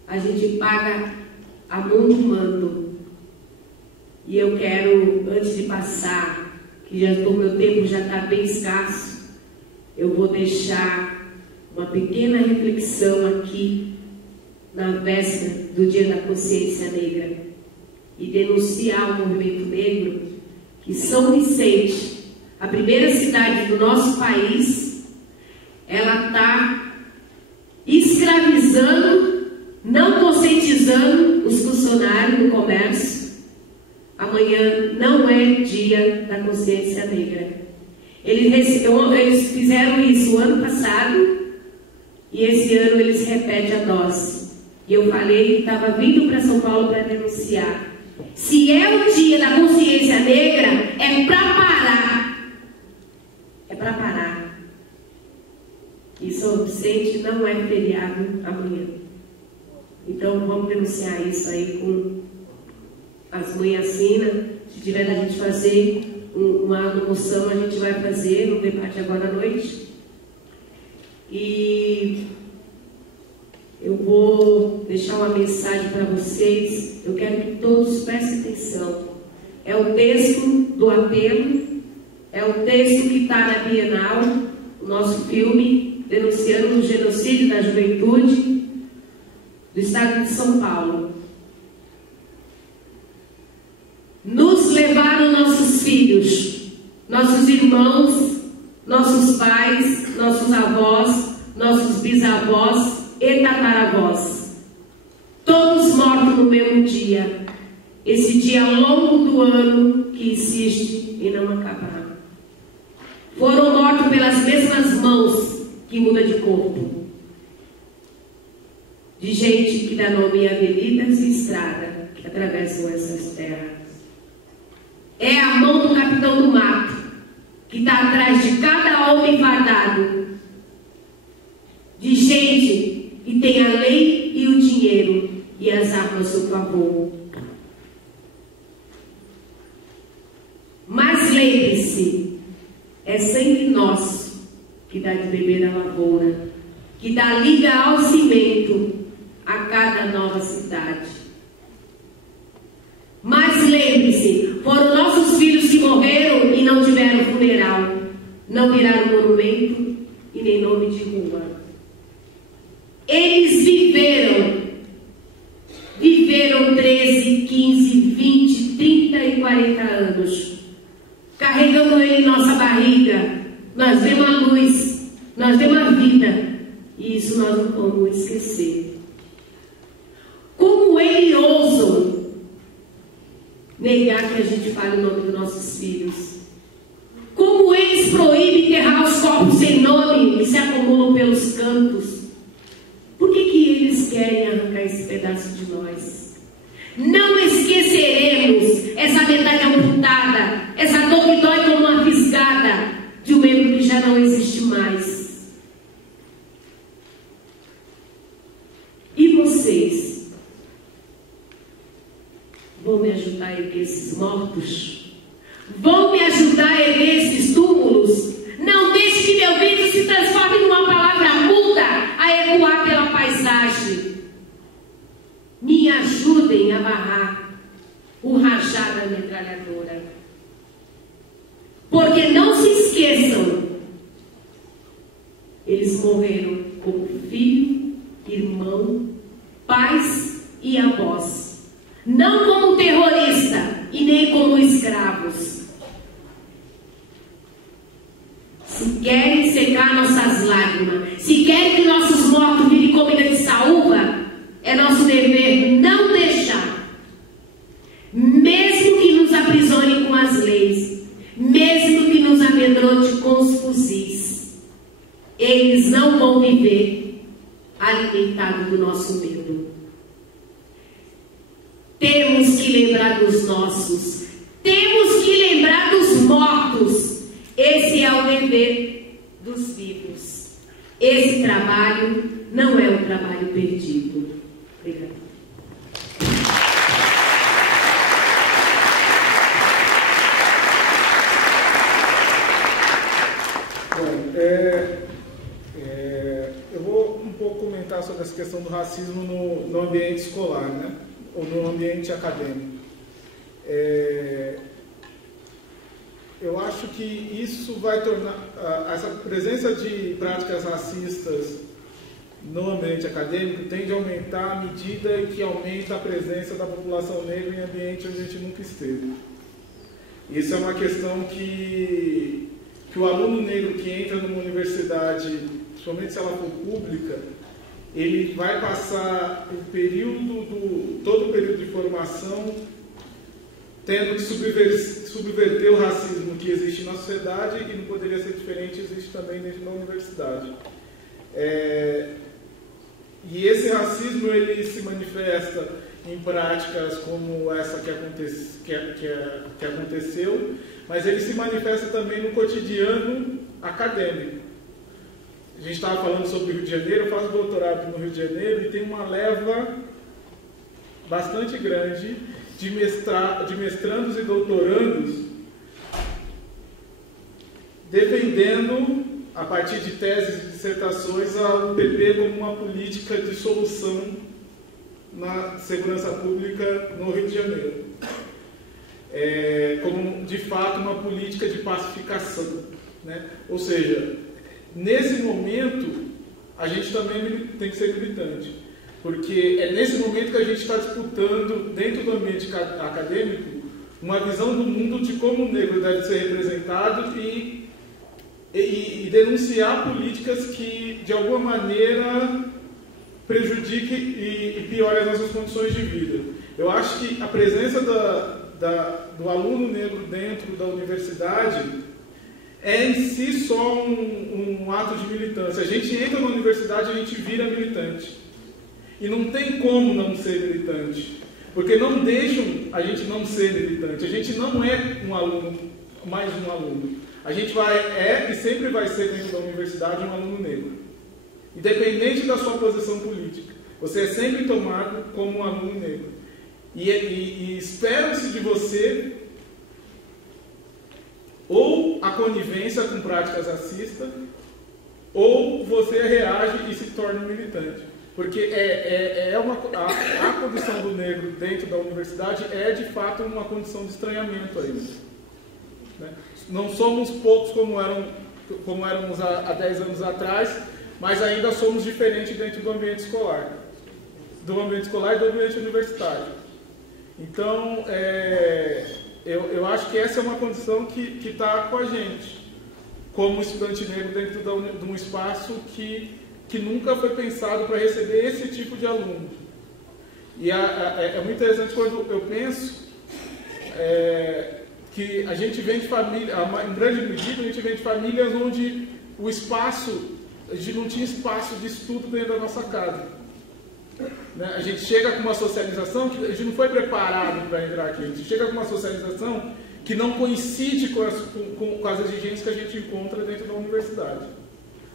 A gente paga a mão do mando. E eu quero, antes de passar, que o meu tempo já está bem escasso, eu vou deixar uma pequena reflexão aqui na véspera do Dia da Consciência Negra e denunciar o movimento negro que São Vicente, a primeira cidade do nosso país, ela está escravizando, não conscientizando os funcionários do comércio. Amanhã não é Dia da Consciência Negra. Eles fizeram isso o ano passado e esse ano eles repetem a dose. E eu falei que estava vindo para São Paulo para denunciar. Se é o Dia da Consciência Negra, é para parar. É para parar. E São Vicente não é feriado amanhã. Então vamos denunciar isso aí com as mães assinam. Se tiver da gente fazer uma moção a gente vai fazer no debate agora à noite. E eu vou deixar uma mensagem para vocês. Eu quero que todos prestem atenção. É o texto do apelo, é o texto que está na Bienal, o nosso filme denunciando o genocídio da juventude do estado de São Paulo. Nos levaram nossos filhos, nossos irmãos, nossos pais, nossos avós, nossos bisavós e tataravós, todos mortos no mesmo dia, esse dia longo do ano que insiste em não acabar. Foram mortos pelas mesmas mãos que muda de corpo, de gente que dá nome a avenidas e estrada que atravessam essas terras. É a mão do capitão do mato que está atrás de cada homem fardado, de gente que tem a lei e o dinheiro e as armas ao seu favor. Mas lembre-se, é sangue nosso que dá de beber a lavoura, que dá liga ao cimento a cada nova cidade. Mas lembre-se, foram nossos filhos que morreram e não tiveram funeral, não viraram monumento e nem nome de rua. Eles viveram 13, 15, 20, 30 e 40 anos, carregando ele em nossa barriga. Nós vemos a luz, nós vemos a vida, e isso nós não vamos esquecer. Como eles ousam negar que a gente fale o nome dos nossos filhos? Como eles proíbem enterrar os corpos sem nome que se acumulam pelos cantos? Por que eles querem arrancar esse pedaço de nós? Não esqueceremos essa metade amputada, essa dor que dói como uma fisgada de um membro que já não existe mais. E vocês vão me ajudar a erguer esses mortos? Vão me ajudar a erguer esses túmulos? Não deixe que meu grito se transforme numa palavra muda a ecoar pela paisagem. Me ajudem a barrar o rajar da metralhadora. Porque não se esqueçam, eles morreram como filho, irmão, pais e avós. Não como terrorista e nem como escravos. Se querem secar nossas lágrimas, se querem que nossos mortos virem comida de saúva, é nosso dever não deixar. Mesmo que nos aprisionem com as leis, mesmo que nos amedronte com os fuzis, eles não vão viver alimentados do nosso medo. Temos que lembrar dos nossos, temos que lembrar dos mortos. Esse é o dever dos vivos. Esse trabalho não é um trabalho perdido. Obrigada. Bom, eu vou um pouco comentar sobre essa questão do racismo no ambiente escolar, né? Ou no ambiente acadêmico. Eu acho que isso vai tornar essa presença de práticas racistas no ambiente acadêmico tende a aumentar à medida que aumenta a presença da população negra em ambiente onde a gente nunca esteve. Isso é uma questão que o aluno negro que entra numa universidade, principalmente se ela for pública, ele vai passar todo o período de formação tendo que subverter o racismo que existe na sociedade e não poderia ser diferente, existe também dentro da universidade. E esse racismo ele se manifesta em práticas como essa que aconteceu, mas ele se manifesta também no cotidiano acadêmico. A gente estava falando sobre o Rio de Janeiro, eu faço doutorado no Rio de Janeiro e tem uma leva bastante grande de mestrandos e doutorandos defendendo, a partir de teses e dissertações, a UPP como uma política de solução na segurança pública no Rio de Janeiro. Como, de fato, uma política de pacificação, né? Ou seja, nesse momento, a gente também tem que ser militante, porque é nesse momento que a gente está disputando, dentro do ambiente acadêmico, uma visão do mundo de como o negro deve ser representado e denunciar políticas que, de alguma maneira, prejudiquem e piorem as nossas condições de vida. Eu acho que a presença do aluno negro dentro da universidade é em si só um ato de militância. A gente entra na universidade e a gente vira militante. E não tem como não ser militante, porque não deixam a gente não ser militante. A gente não é um aluno, mais um aluno. A gente e sempre vai ser dentro da universidade um aluno negro. Independente da sua posição política. Você é sempre tomado como um aluno negro. E espera-se de você ou a conivência com práticas racistas, ou você reage e se torna militante. Porque a condição do negro dentro da universidade é, de fato, uma condição de estranhamento ainda. Né? Não somos poucos como éramos há 10 anos atrás, mas ainda somos diferentes dentro do ambiente escolar. Do ambiente escolar e do ambiente universitário. Então, eu acho que essa é uma condição que está com a gente, como estudante negro dentro de um espaço que nunca foi pensado para receber esse tipo de aluno. E é muito interessante quando eu penso que a gente vem de família, em grande medida, a gente vem de famílias onde a gente não tinha espaço de estudo dentro da nossa casa. Né? A gente chega com uma socialização que a gente não foi preparado para entrar aqui. A gente chega com uma socialização que não coincide com as exigências que a gente encontra dentro da universidade.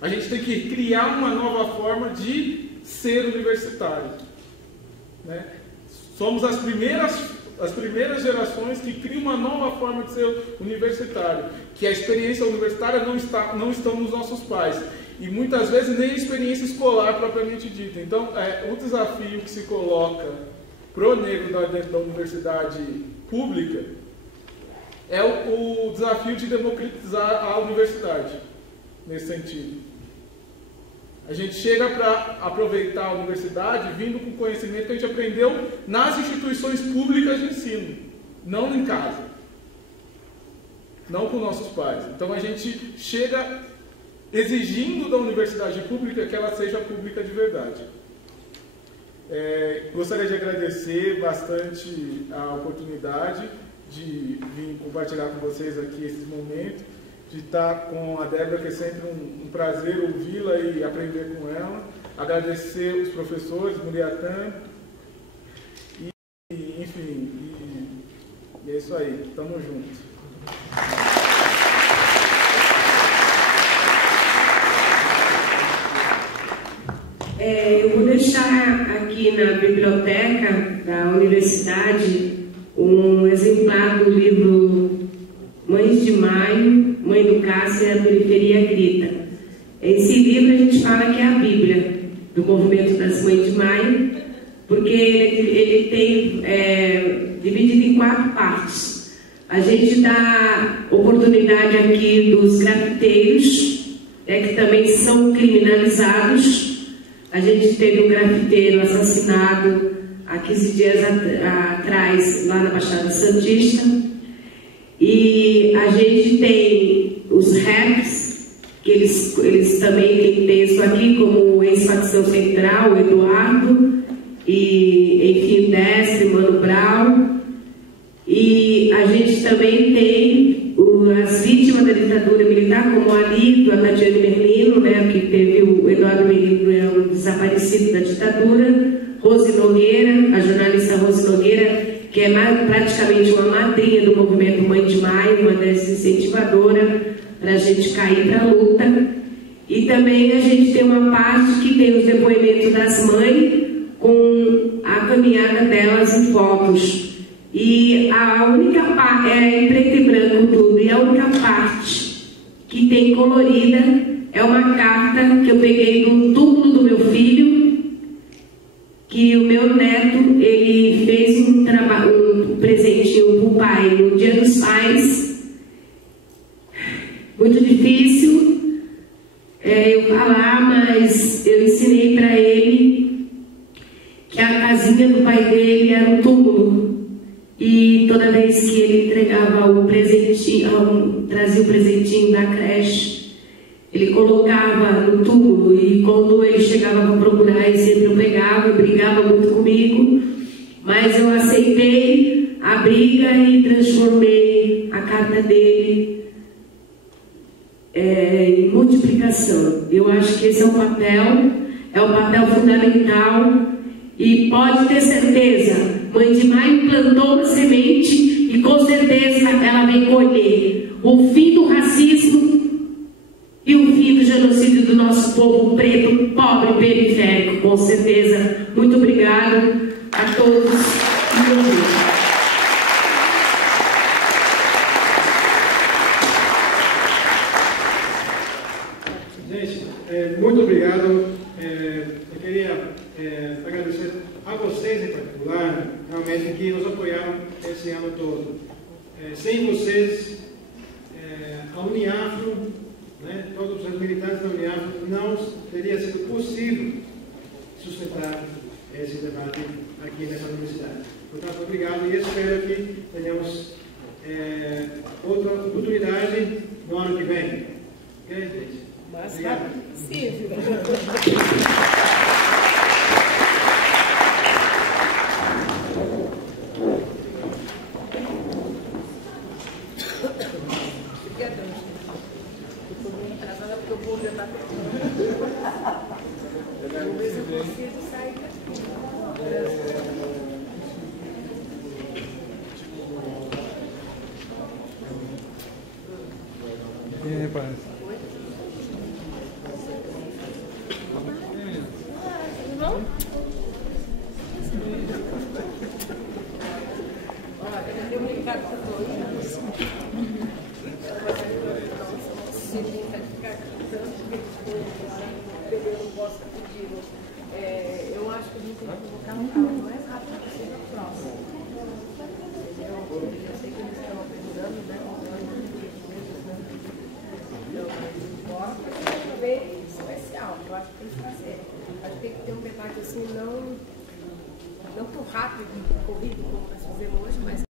A gente tem que criar uma nova forma de ser universitário. Né? Somos as primeiras gerações que criam uma nova forma de ser universitário, que a experiência universitária não está nos nossos pais. E muitas vezes nem a experiência escolar propriamente dita. Então, o desafio que se coloca para o negro dentro da universidade pública é o desafio de democratizar a universidade, nesse sentido. A gente chega para aproveitar a universidade vindo com o conhecimento que a gente aprendeu nas instituições públicas de ensino, não em casa, não com nossos pais. Então, a gente chega exigindo da universidade pública que ela seja pública de verdade. Gostaria de agradecer bastante a oportunidade de vir compartilhar com vocês aqui esse momento, de estar com a Débora, que é sempre um prazer ouvi-la e aprender com ela. Agradecer os professores, Muriatã, enfim, e é isso aí, tamo junto. Eu vou deixar aqui na biblioteca da universidade um exemplar do livro Mães de Maio, Mãe do Cássio e a Periferia Grita. Esse livro a gente fala que é a Bíblia do movimento das Mães de Maio, porque ele tem dividido em 4 partes. A gente dá oportunidade aqui dos grafiteiros, que também são criminalizados. A gente teve um grafiteiro assassinado há 15 dias atrás, lá na Baixada Santista. E a gente tem os raps, que eles também têm texto aqui, como o ex-facção central, o Eduardo, e enfim, Destre, Mano Brown. E a gente também tem as vítimas da ditadura militar, como a Alito, a Tatiane Merlino, né, que teve o Eduardo Merlino, é um desaparecido da ditadura, Rose Nogueira, a jornalista Rose Nogueira, que é praticamente uma madrinha do movimento Mãe de Maio, uma dessas incentivadoras para a gente cair para a luta. E também a gente tem uma parte que tem os depoimentos das mães com a caminhada delas em fotos. E a única parte, é em preto e branco tudo, e a única parte que colorida. É uma carta que eu peguei no túmulo do meu filho, que o meu neto, ele fez um presentinho para o pai no Dia dos Pais. Muito difícil eu falar, mas eu ensinei para ele que a casinha do pai dele era um túmulo. E toda vez que ele entregava o presentinho, trazia o presentinho da creche, ele colocava no túmulo, e quando ele chegava para procurar, ele sempre o pegava e brigava muito comigo, mas eu aceitei a briga e transformei a carta dele em multiplicação. Eu acho que esse é o papel fundamental, e pode ter certeza, Mãe de Maio plantou uma semente e com certeza ela vai colher o fim do racismo e o fim do genocídio do nosso povo preto, pobre e periférico, com certeza. Muito obrigado a todos. Gente, muito obrigado. Eu queria agradecer a vocês em particular, realmente, que nos apoiaram esse ano todo. Sem vocês, a Uniafro, né, todos os militantes da Uniafro, não teria sido possível sustentar esse debate aqui nessa universidade. Portanto, obrigado, e espero que tenhamos outra oportunidade no ano que vem. Ok, gente? Mas rápido possível. Eu acho que a gente tem que convocar um carro mais rápido possível próximo. Eu sei que eles estão aprimorando, né? Embora foi uma vez especial, eu acho que tem que fazer. Acho que tem que ter um debate assim, não tão rápido, corrido como nós fizemos hoje, mas